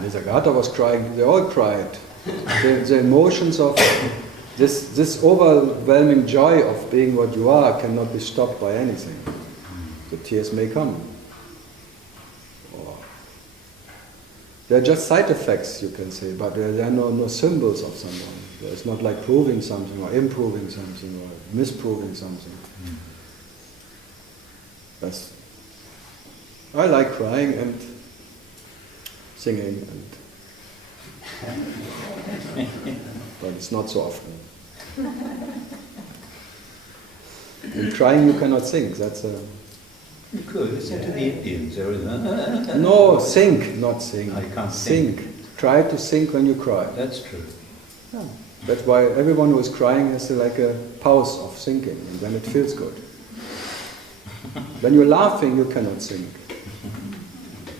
Nisargadatta was crying, they all cried. The emotions of this overwhelming joy of being what you are cannot be stopped by anything. The tears may come. They're just side effects, you can say, but there are no symbols of someone. It's not like proving something or improving something or misproving something. I like crying and singing, but it's not so often. In crying you cannot sing. That's a... You could listen to the Indians. No, think, not sing. I can't think. Try to think when you cry. That's true. Yeah. That's why everyone who is crying has like a pause of thinking, and then it feels good. When you're laughing, you cannot sing.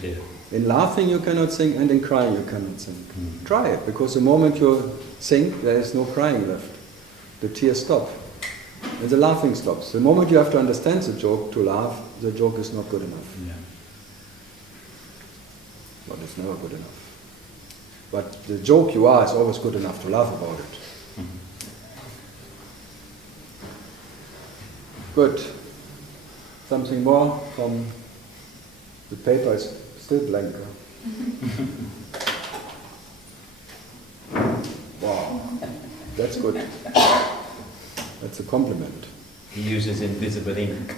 Yeah. In laughing you cannot sing, and in crying you cannot sing. Try it, because the moment you sing, there is no crying left. The tears stop. And the laughing stops. The moment you have to understand the joke to laugh, the joke is not good enough. Yeah. But it's never good enough. But the joke you are is always good enough to laugh about it. Good. Something more from the paper is still blank. Wow, that's good. That's a compliment. He uses invisible ink.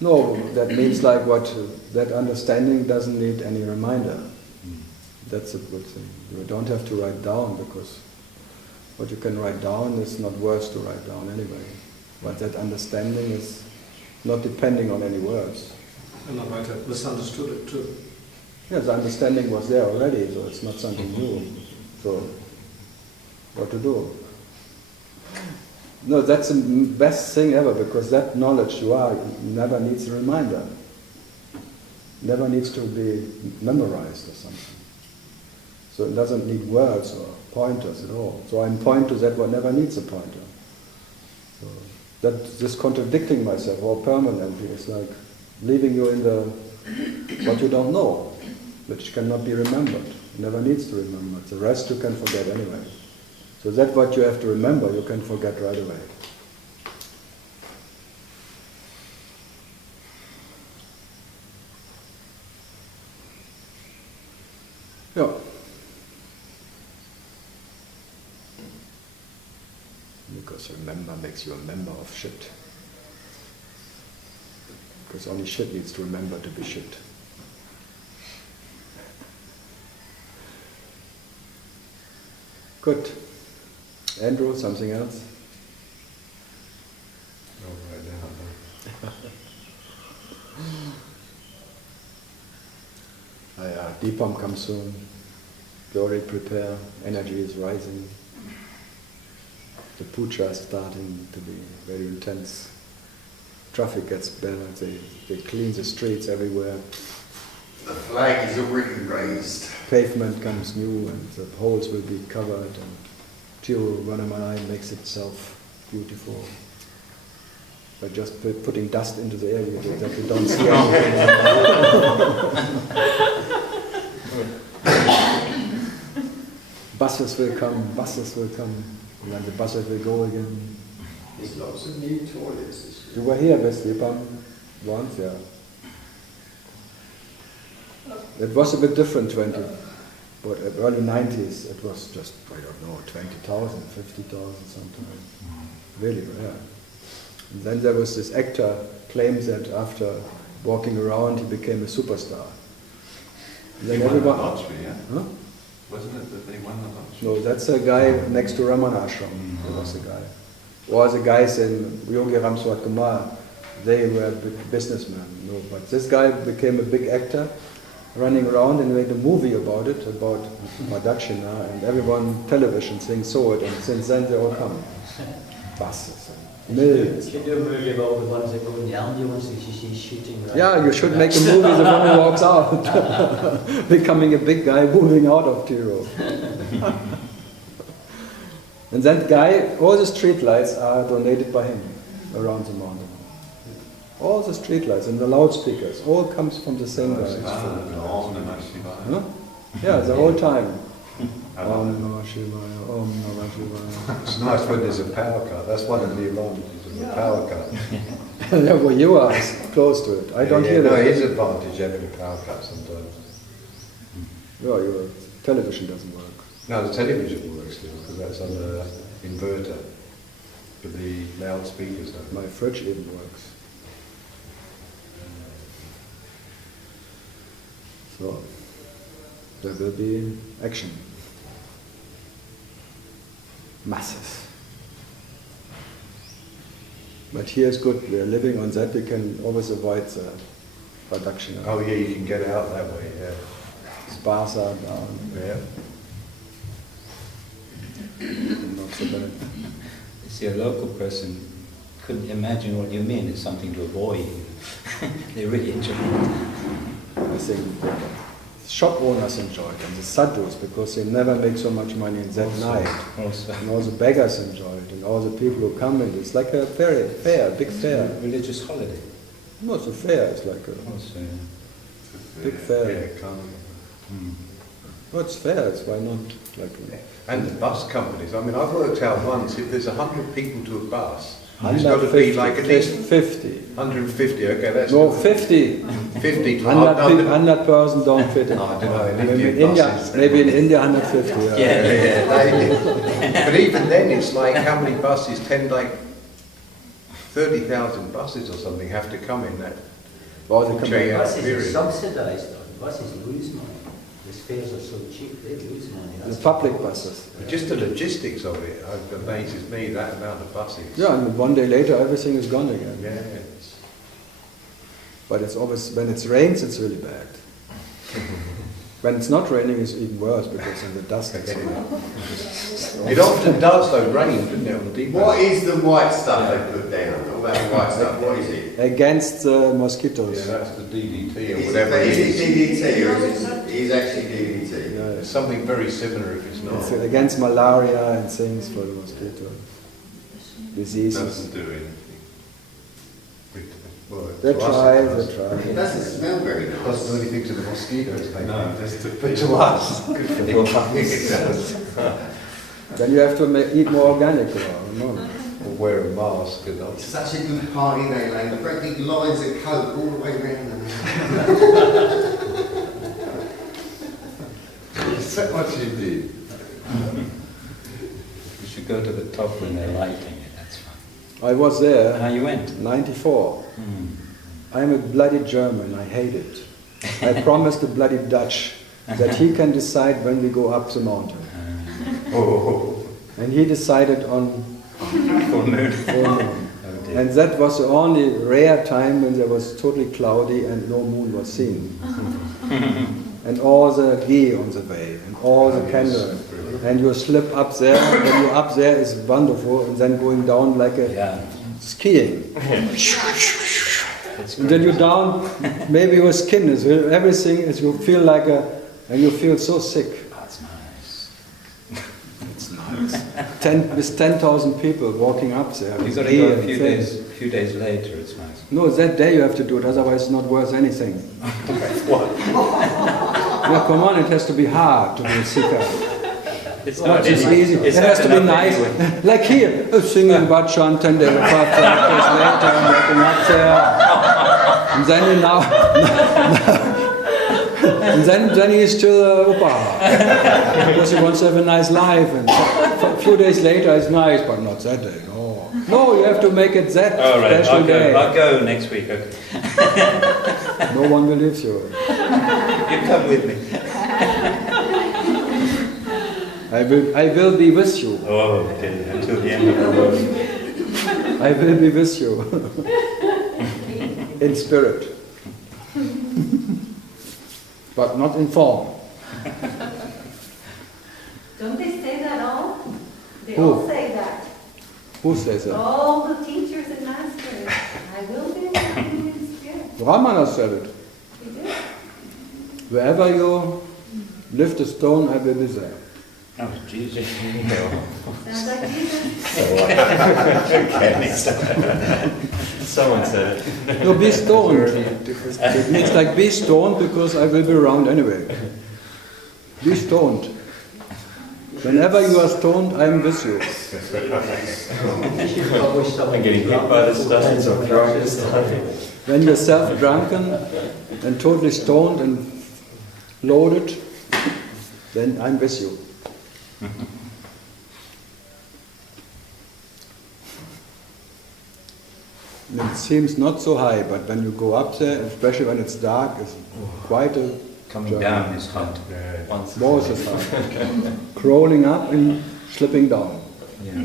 No, that means like that understanding doesn't need any reminder. That's a good thing. You don't have to write down, because what you can write down is not words to write down anyway. But that understanding is not depending on any words. And I might have misunderstood it too. Yeah, the understanding was there already, so it's not something new. So, what to do? No, that's the best thing ever, because that knowledge you are never needs a reminder. Never needs to be memorized or something. So it doesn't need words or pointers at all. So I point to that what never needs a pointer. So that just contradicting myself all permanently is like leaving you in the what you don't know, which cannot be remembered. Never needs to remember. The rest you can forget anyway. So that what you have to remember, you can forget right away. Yeah. Because remember makes you a member of shit. Because only shit needs to remember to be shit. Good. Andrew, something else? No, right now. Deepam comes soon. Glory prepare. Energy is rising. the puja is starting to be very intense. Traffic gets better, they clean the streets everywhere. The flag is already raised. Pavement comes new and the holes will be covered, and Tiru makes itself beautiful by just putting dust into the area that you don't see anything. Buses will come, and then the buses will go again. There's lots of new toilets this year. You were here, Westlipan, once, yeah. It was a bit different but at early 90s it was just, I don't know, 20,000, 50,000 sometimes. Really rare. And then there was this actor claims that after walking around he became a superstar. And then everyone, lottery, yeah? huh? Wasn't it that they won the lottery? No, that's a guy next to Ramana Ashram. There was a guy. Or the guys in Yogi Ramswat Kumar, they were big businessmen. No, but this guy became a big actor, running around and made a movie about it, about Madakshina, and everyone television things saw it, and since then they all come. Buses and millions. You should do a movie about the ones that go in the ambulance and she's shooting. Right. Yeah, you should make a movie the one who walks out, becoming a big guy moving out of Tiru. And that guy, all the street lights are donated by him around the mountain. All the street lights and the loudspeakers, all comes from the same guy. Huh? Yeah, the whole time. Om Namah Shivaya, Om Namah Shivaya. It's nice when there's a power cut. That's one of the advantages of the power cut. Yeah, well, you are close to it. I don't hear that. No, it is an advantage having a power cut sometimes. No, your television doesn't work. No, the television works still because that's on the inverter. But the loudspeakers don't. My fridge even works. So, there will be action. Masses. But here is good, we are living on that, we can always avoid the production. Oh yeah, you can get out that way, yeah. Spas are down. Yeah. Not so bad. You see, a local person couldn't imagine what you mean. It's something to avoid. They really enjoy it. I think the shop owners enjoy it, and the sadhus, because they never make so much money in that night. And all the beggars enjoy it, and all the people who come in. It's like a fair, big fair. A religious holiday. No, it's a fair. It's like a big fair. Yeah, carnival. Oh, it's fair. It's why not? Like. And the bus companies. I mean, I've worked out once, if there's 100 people to a bus, it's 150, got to be like at least 50. 150, okay, that's No, good. 50. 50 to 100 person don't fit in. Oh, I don't know, in Maybe in Indian India, buses. maybe in India 150. Yeah. But even then, it's like how many buses? 30,000 buses or something have to come in that. Well, they come Change. back. Buses are period. subsidised though. Buses lose money. The fares are so cheap, they lose money. The public buses. Just the logistics of it amazes me, that amount of buses. Yeah, and one day later everything is gone again. Yeah. But it's always, when it rains, it's really bad. When it's not raining, it's even worse because then the dust is so It often does though, rain, doesn't it, on the depot? What is the white stuff they put down? All that white stuff, what is it? against the mosquitoes. Yeah, that's the DDT or Is whatever it it is. DDT or is it actually DDT? Yeah, It's something very similar if it's not. it's against malaria and things for the mosquito diseases. Doesn't do anything. Well, They to us try, it does. they try. It doesn't smell very It nice. doesn't do anything to the mosquitoes, they No, think. just to But to us, good for the It does. Then you have to eat more organic. No. or wear a mask and all. It's such a good party they lay. The great big lines of coke all the way around them. So much you did. You should go to the top when they're lighting it, that's fine. I was there, How you went? 94. I'm a bloody German, I hate it. I promised the bloody Dutch that he can decide when we go up the mountain. Oh, And he decided on Full moon. full moon. And that was the only rare time when there was totally cloudy and no moon was seen. And all the ghee on the way, and all the candles. and you slip up there, and when you're up there is wonderful, and then going down like a skiing. And then you're down, maybe your skin is, everything is, you feel like and you feel so sick. That's nice. It's nice. With 10,000 people walking up there. You've got to go a few days later, it's nice. No, that day you have to do it, otherwise it's not worth anything. What? Yeah, come on, it has to be hard to be a seeker. It's not just easy. It has to be nice. Like here, singing Bachchan 10 days later, I'm walking up there. And then you now, and then he is still Opa. Because he wants to have a nice life. And a few days later it's nice, but not that day. No, no, you have to make it that special day. I'll go next week. Okay. No one believes you. You come with me. I will be with you. Oh, okay. Until the end of the world. I will be with you. In spirit. But not in form. Don't they say that all? They Who? all say that. Who says that? All the teachers and masters. I will be with you in spirit. Ramana said it. They do. Wherever you lift a stone, I will be there. Oh, Jesus. Sounds like Jesus. Okay. Someone said it. No, be stoned. It means like be stoned because I will be around anyway. Be stoned. Whenever you are stoned, I am with you. I'm getting hit by the stones or throwing the stones. When you're self-drunken and totally stoned and loaded, then I'm with you. It seems not so high, but when you go up there, especially when it's dark, it's quite a Coming journey. down is hard. More is hard. Crawling up and slipping down. Yeah.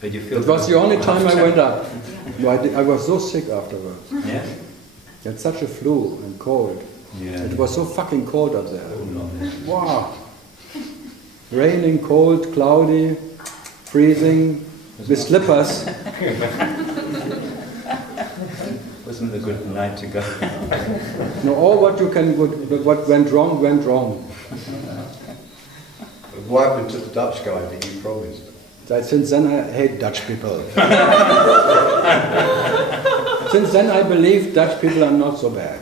But you feel It was the only time I went up. No, I was so sick afterwards. Yeah? I had such a flu and cold. Yeah. It was so fucking cold up there. Wow. Raining, cold, cloudy, freezing, with slippers. Wasn't a good night to go. No, all what you can, what went wrong, went wrong. What happened to the Dutch guy that you promised? Since then I hate Dutch people. Since then I believe Dutch people are not so bad.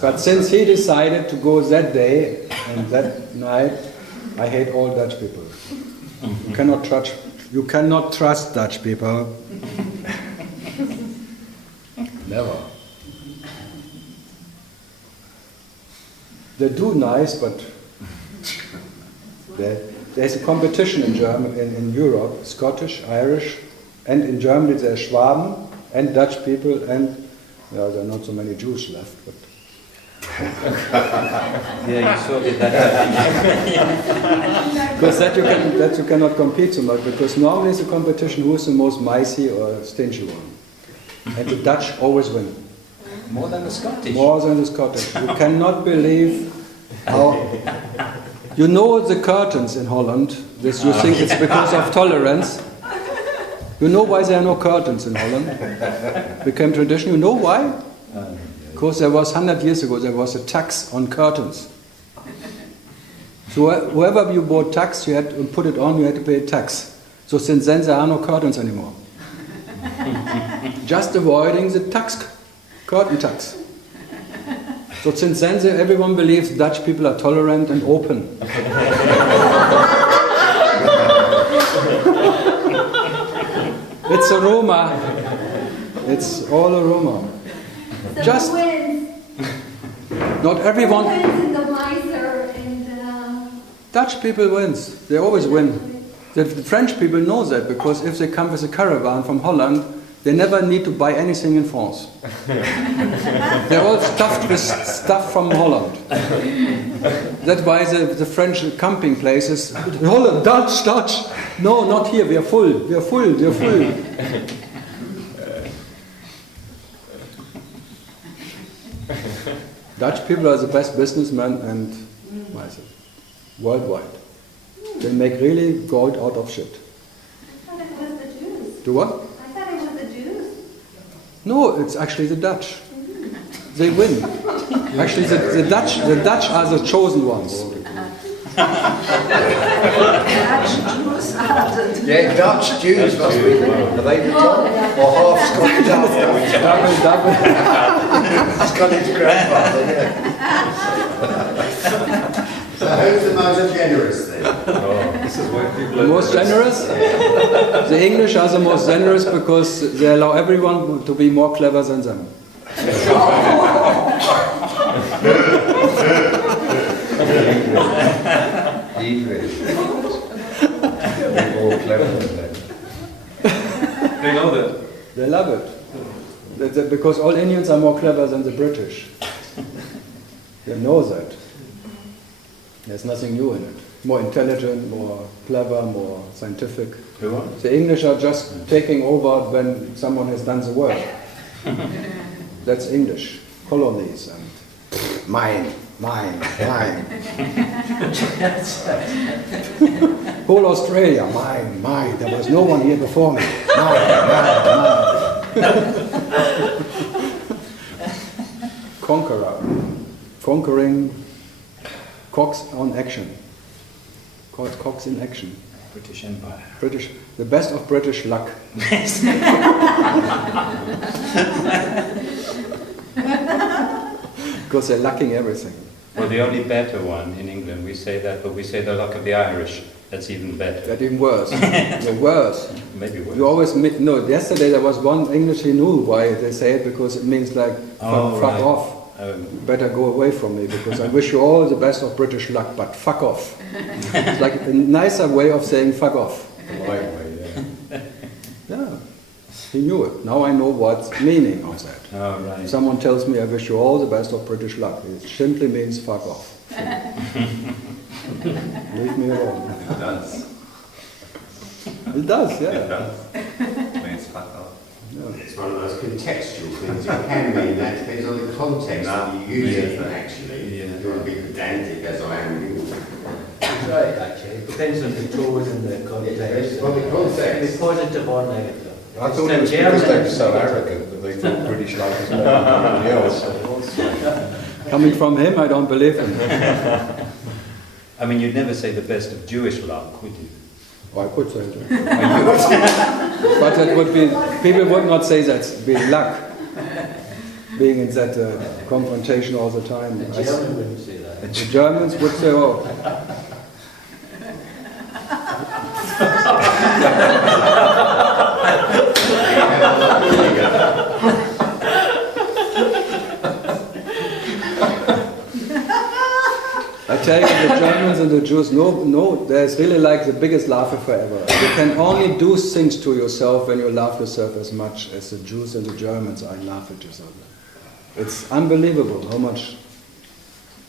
But since he decided to go that day and that night, I hate all Dutch people. You cannot trust Dutch people. Never. They do nice, but there's a competition in Europe, Scottish, Irish, and in Germany there's Schwaben and Dutch people, and there are not so many Jews left. But Yeah, you sorted that out. because that you cannot compete so much, because normally it's a competition who is the most micey or stingy one. And the Dutch always win. More than the Scottish. More than the Scottish. You cannot believe how... You know the curtains in Holland. You think it's because of tolerance. You know why there are no curtains in Holland? Became tradition. You know why? Because there was 100 years ago, there was a tax on curtains. So whoever you bought tax, you had to put it on, you had to pay a tax. So since then there are no curtains anymore. Just avoiding the curtain tax. So since then everyone believes Dutch people are tolerant and open. It's a rumor. It's all a rumor. So Just who wins? not everyone. Who wins in the miser and Dutch people wins. They always win. The French people know that, because if they come with a caravan from Holland, they never need to buy anything in France. They're all stuffed with stuff from Holland. That's why the French camping places, Holland, Dutch. No, not here, we are full. Dutch people are the best businessmen and mice. worldwide. They make really gold out of shit. I thought it was the Jews. Do what? I thought it was the Jews. No, it's actually the Dutch. They win. Actually, the Dutch are the chosen ones. Yeah, Dutch Jews must be. Are they the top? Or half Scottish after? Double. Scottish grandfather, yeah. So who's the most generous then? This is why people The most generous? The English are the most generous because they allow everyone to be more clever than them. English. They're all clever than them. They know that. They love it. Because all Indians are more clever than the British. They know that. There's nothing new in it. More intelligent, more clever, more scientific. Who are? The English are just taking over when someone has done the work. That's English. Colonies and mine. Whole Australia, mine. There was no one here before me. Mine. Conqueror. Conquering. Cox on action. Called Cox in action. British Empire. British. The best of British luck. Because they're lacking everything. Well, the only better one in England, we say that, but we say the luck of the Irish. That's even better. That's even worse. They're worse. Maybe worse. You always no. Yesterday there was one English he knew why they say it, because it means like fuck right. off. Better go away from me, because I wish you all the best of British luck, but fuck off. It's like a nicer way of saying fuck off. Polite way, yeah. Yeah. He knew it. Now I know what's meaning of that. Oh, right. If someone tells me I wish you all the best of British luck, it simply means fuck off. Leave me alone. It does. It does, yeah. It does. It means fuck off. Yeah. It's one of those contextual things. It can mean that, depends on the context that you use it in, actually. Yeah. If you want to be pedantic, as I am, you That's right, actually. It depends on the tone and the context. on the It can context. be positive or negative. I thought it was because they were so arrogant that they thought British life was better than everybody else. Coming from him, I don't believe him. I mean, you'd never say the best of Jewish luck, would you? I could say that. But it would be, people would not say that, be luck. Being in that confrontation all the time. The German wouldn't say that. The Germans would say, oh. I tell you, the Germans and the Jews, no, there's really like the biggest laugher forever. You can only do things to yourself when you love yourself as much as the Jews and the Germans are in love with each other. It's unbelievable how much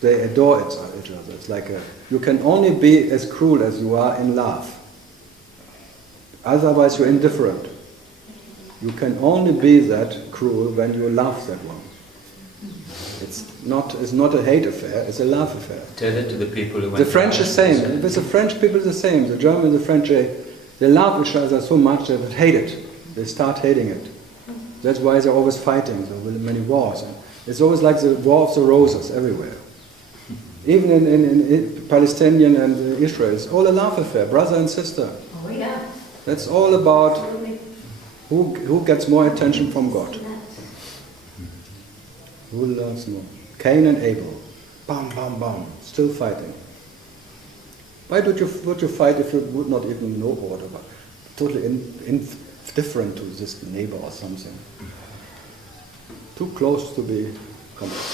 they adore each other. It's like you can only be as cruel as you are in love. Otherwise you're indifferent. You can only be that cruel when you love that one. It's not a hate affair, it's a love affair. Tell it to the people who went The French is the same. With the French people the same. The Germans and the French, they love each other so much they would hate it. They start hating it. That's why they're always fighting. There are many wars. It's always like the War of the Roses everywhere. Even in Palestinian and Israel, it's all a love affair, brother and sister. Oh yeah. That's all about who gets more attention from God. Who loves more? Cain and Abel. Bam, bam, bam. Still fighting. Why would you fight if you would not even know or whatever? Totally indifferent to this neighbor or something. Too close to be compatible.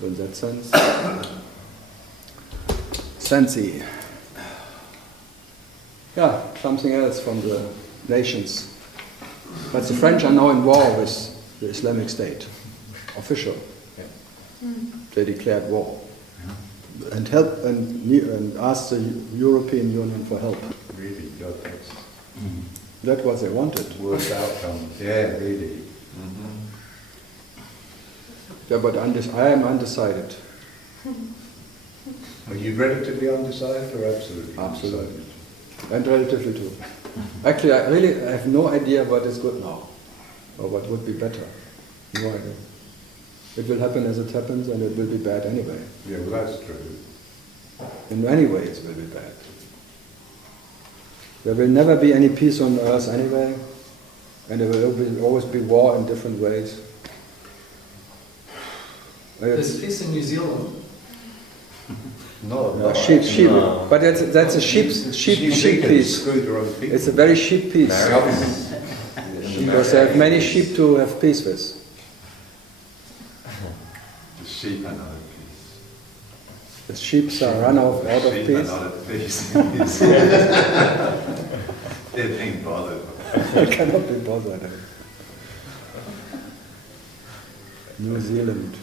So in that sense, Sensi. Yeah, something else from the nations. But the French are now in war with the Islamic State. Official. They declared war. And help and asked the European Union for help. Really, God, That's what they wanted. worst outcomes. Yeah, really. Yeah, but I am undecided. Are you relatively undecided or absolutely? Absolutely. And relatively too. Actually, I really have no idea what is good now, or what would be better. No idea. It will happen as it happens, and it will be bad anyway. Yeah, well, that's true. In many ways, it will be bad. There will never be any peace on earth anyway, and there will always be war in different ways. There's peace in New Zealand. No, sheep. No. But that's a sheep piece. It's a very sheep piece. Because they have many sheep to have peace with. The sheep are not at peace. The sheep are run out of peace. Sheep are not at peace. They're being bothered. They cannot be bothered. New Zealand.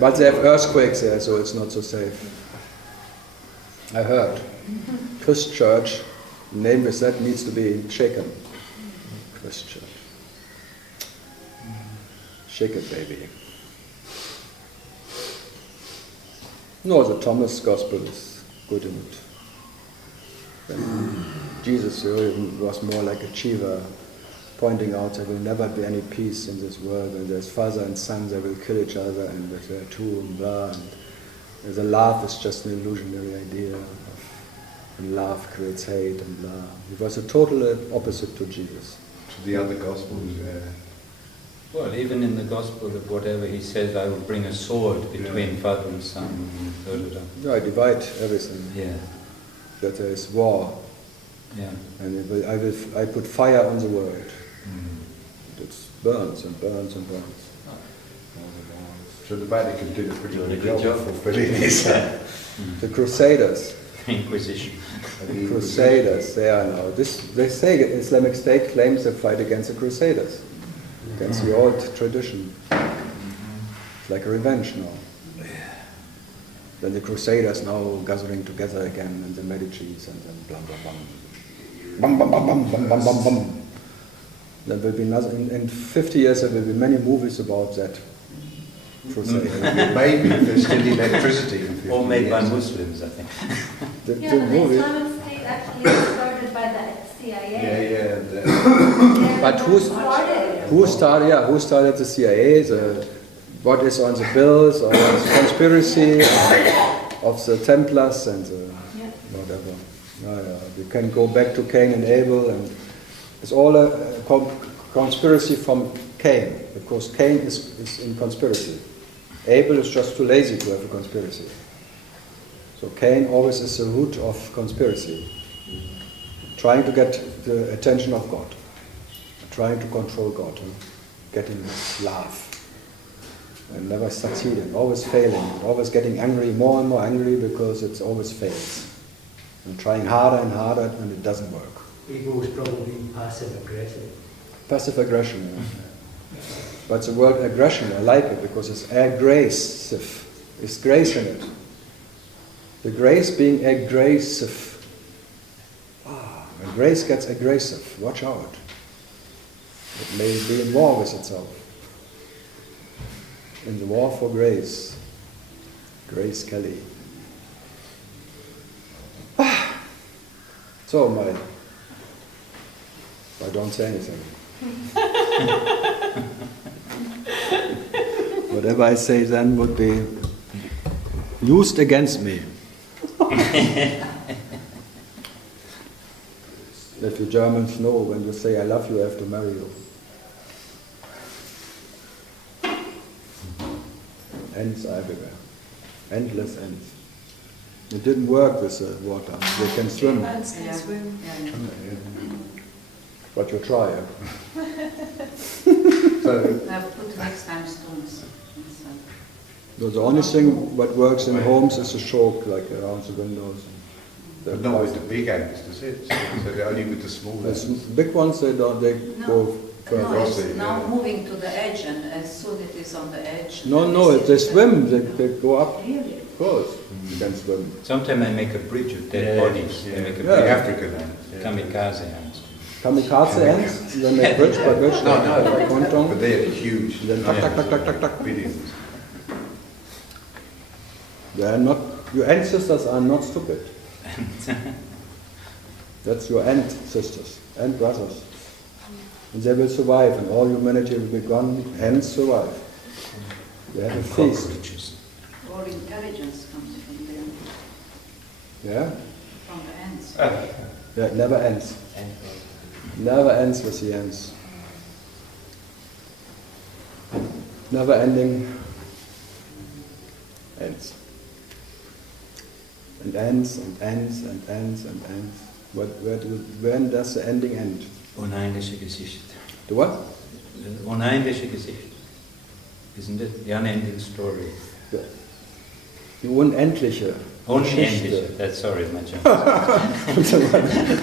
But they have earthquakes there, so it's not so safe. I heard. Christchurch, the name with that needs to be shaken. Christchurch. Shake it, baby. No, the Thomas Gospel is good in it. And Jesus was more like a Chiva, pointing out there will never be any peace in this world, and there's father and son, they will kill each other, and there are two, and blah, and the love is just an illusionary idea, and love creates hate, and blah. He was a total opposite to Jesus. To the other Gospels, yeah. Well, even in the Gospel of whatever he says, I will bring a sword between father and son. Yeah, I divide everything. Yeah. That there is war. Yeah. And I put fire on the world. It burns and burns and burns. So the Vatican did a pretty good job fulfilling this. The Crusaders. Inquisition. The Crusaders, they are now. They say Islamic State claims they fight against the Crusaders. Against the old tradition. It's like a revenge now. Then the Crusaders now gathering together again, and the Medicis, and then blah blah blah. Bum bum bum bum bum bum bum bum. There will be nothing. In 50 years there will be many movies about that. Crusade. Maybe if there's still electricity. All made by Muslims, I think. The movie. Islamic State actually started by the CIA. Yeah. But who started the CIA? What is on the bills, or the conspiracy of the Templars and whatever. You can go back to Cain and Abel, and it's all a conspiracy from Cain, because Cain is in conspiracy. Abel is just too lazy to have a conspiracy. So Cain always is the root of conspiracy, trying to get the attention of God, trying to control God, getting his love. And never succeeding, always failing, always getting angry, more and more angry, because it always fails. And trying harder and harder, and it doesn't work. Ego is probably passive aggressive. Passive aggression, yeah. But the word aggression, I like it, because it's aggressive. It's grace in it. The grace being aggressive. When grace gets aggressive, watch out. It may be in war with itself. In the war for grace. Grace Kelly. So, I don't say anything. Whatever I say then would be used against me. If you Germans know, when you say I love you, I have to marry you. Ends are everywhere. Endless ends. It didn't work with the water. They can swim. Ants can swim. But you try. I've put next time stones inside. The only thing what works in homes is a chalk, like around the windows. But not with the big ants, does it? So they're only with the small ants. Big ones, they don't. They go further. No, it's now moving to the edge, and as soon as it is on the edge. No, they swim. They go up. Really? Of course, you can swim. Sometimes I make a bridge of dead bodies. They make a The bridge. African ants. Kamikaze ants. Kamikaze ants? They make bridge by bridge. No, but they're huge. Then tuck, tuck, tuck, tuck, tuck, tuck. Billions. They are not Your ancestors are not stupid. That's your ancestors and brothers. And they will survive, and all humanity will be gone, hence survive. We have a feast. All intelligence comes from them. Yeah? From the ants. Yeah, it never ends. Never ends with the ends. Never ending ends. And ends and ends and ends and ends. When does the ending end? Oneindige gezicht. The what? Oneindige gezicht. Isn't it? The unending story. Die unendliche Unendliche. That's sorry, my German.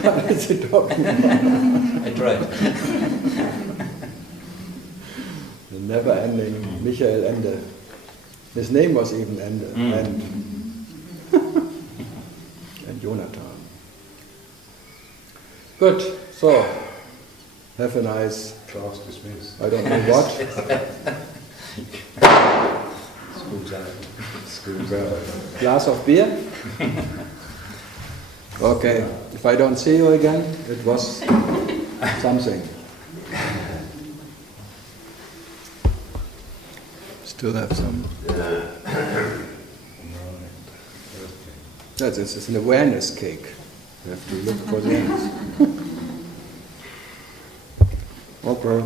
What is he talking about? I tried. The never ending Michael Ende. His name was even Ende. End. And Jonathan. Good. So, have a nice class dismissed. I don't know what. School's out. School's out. Glass of beer? Okay. If I don't see you again, it was something. Still have some. This is an awareness cake. You have to look for the ends. Okay.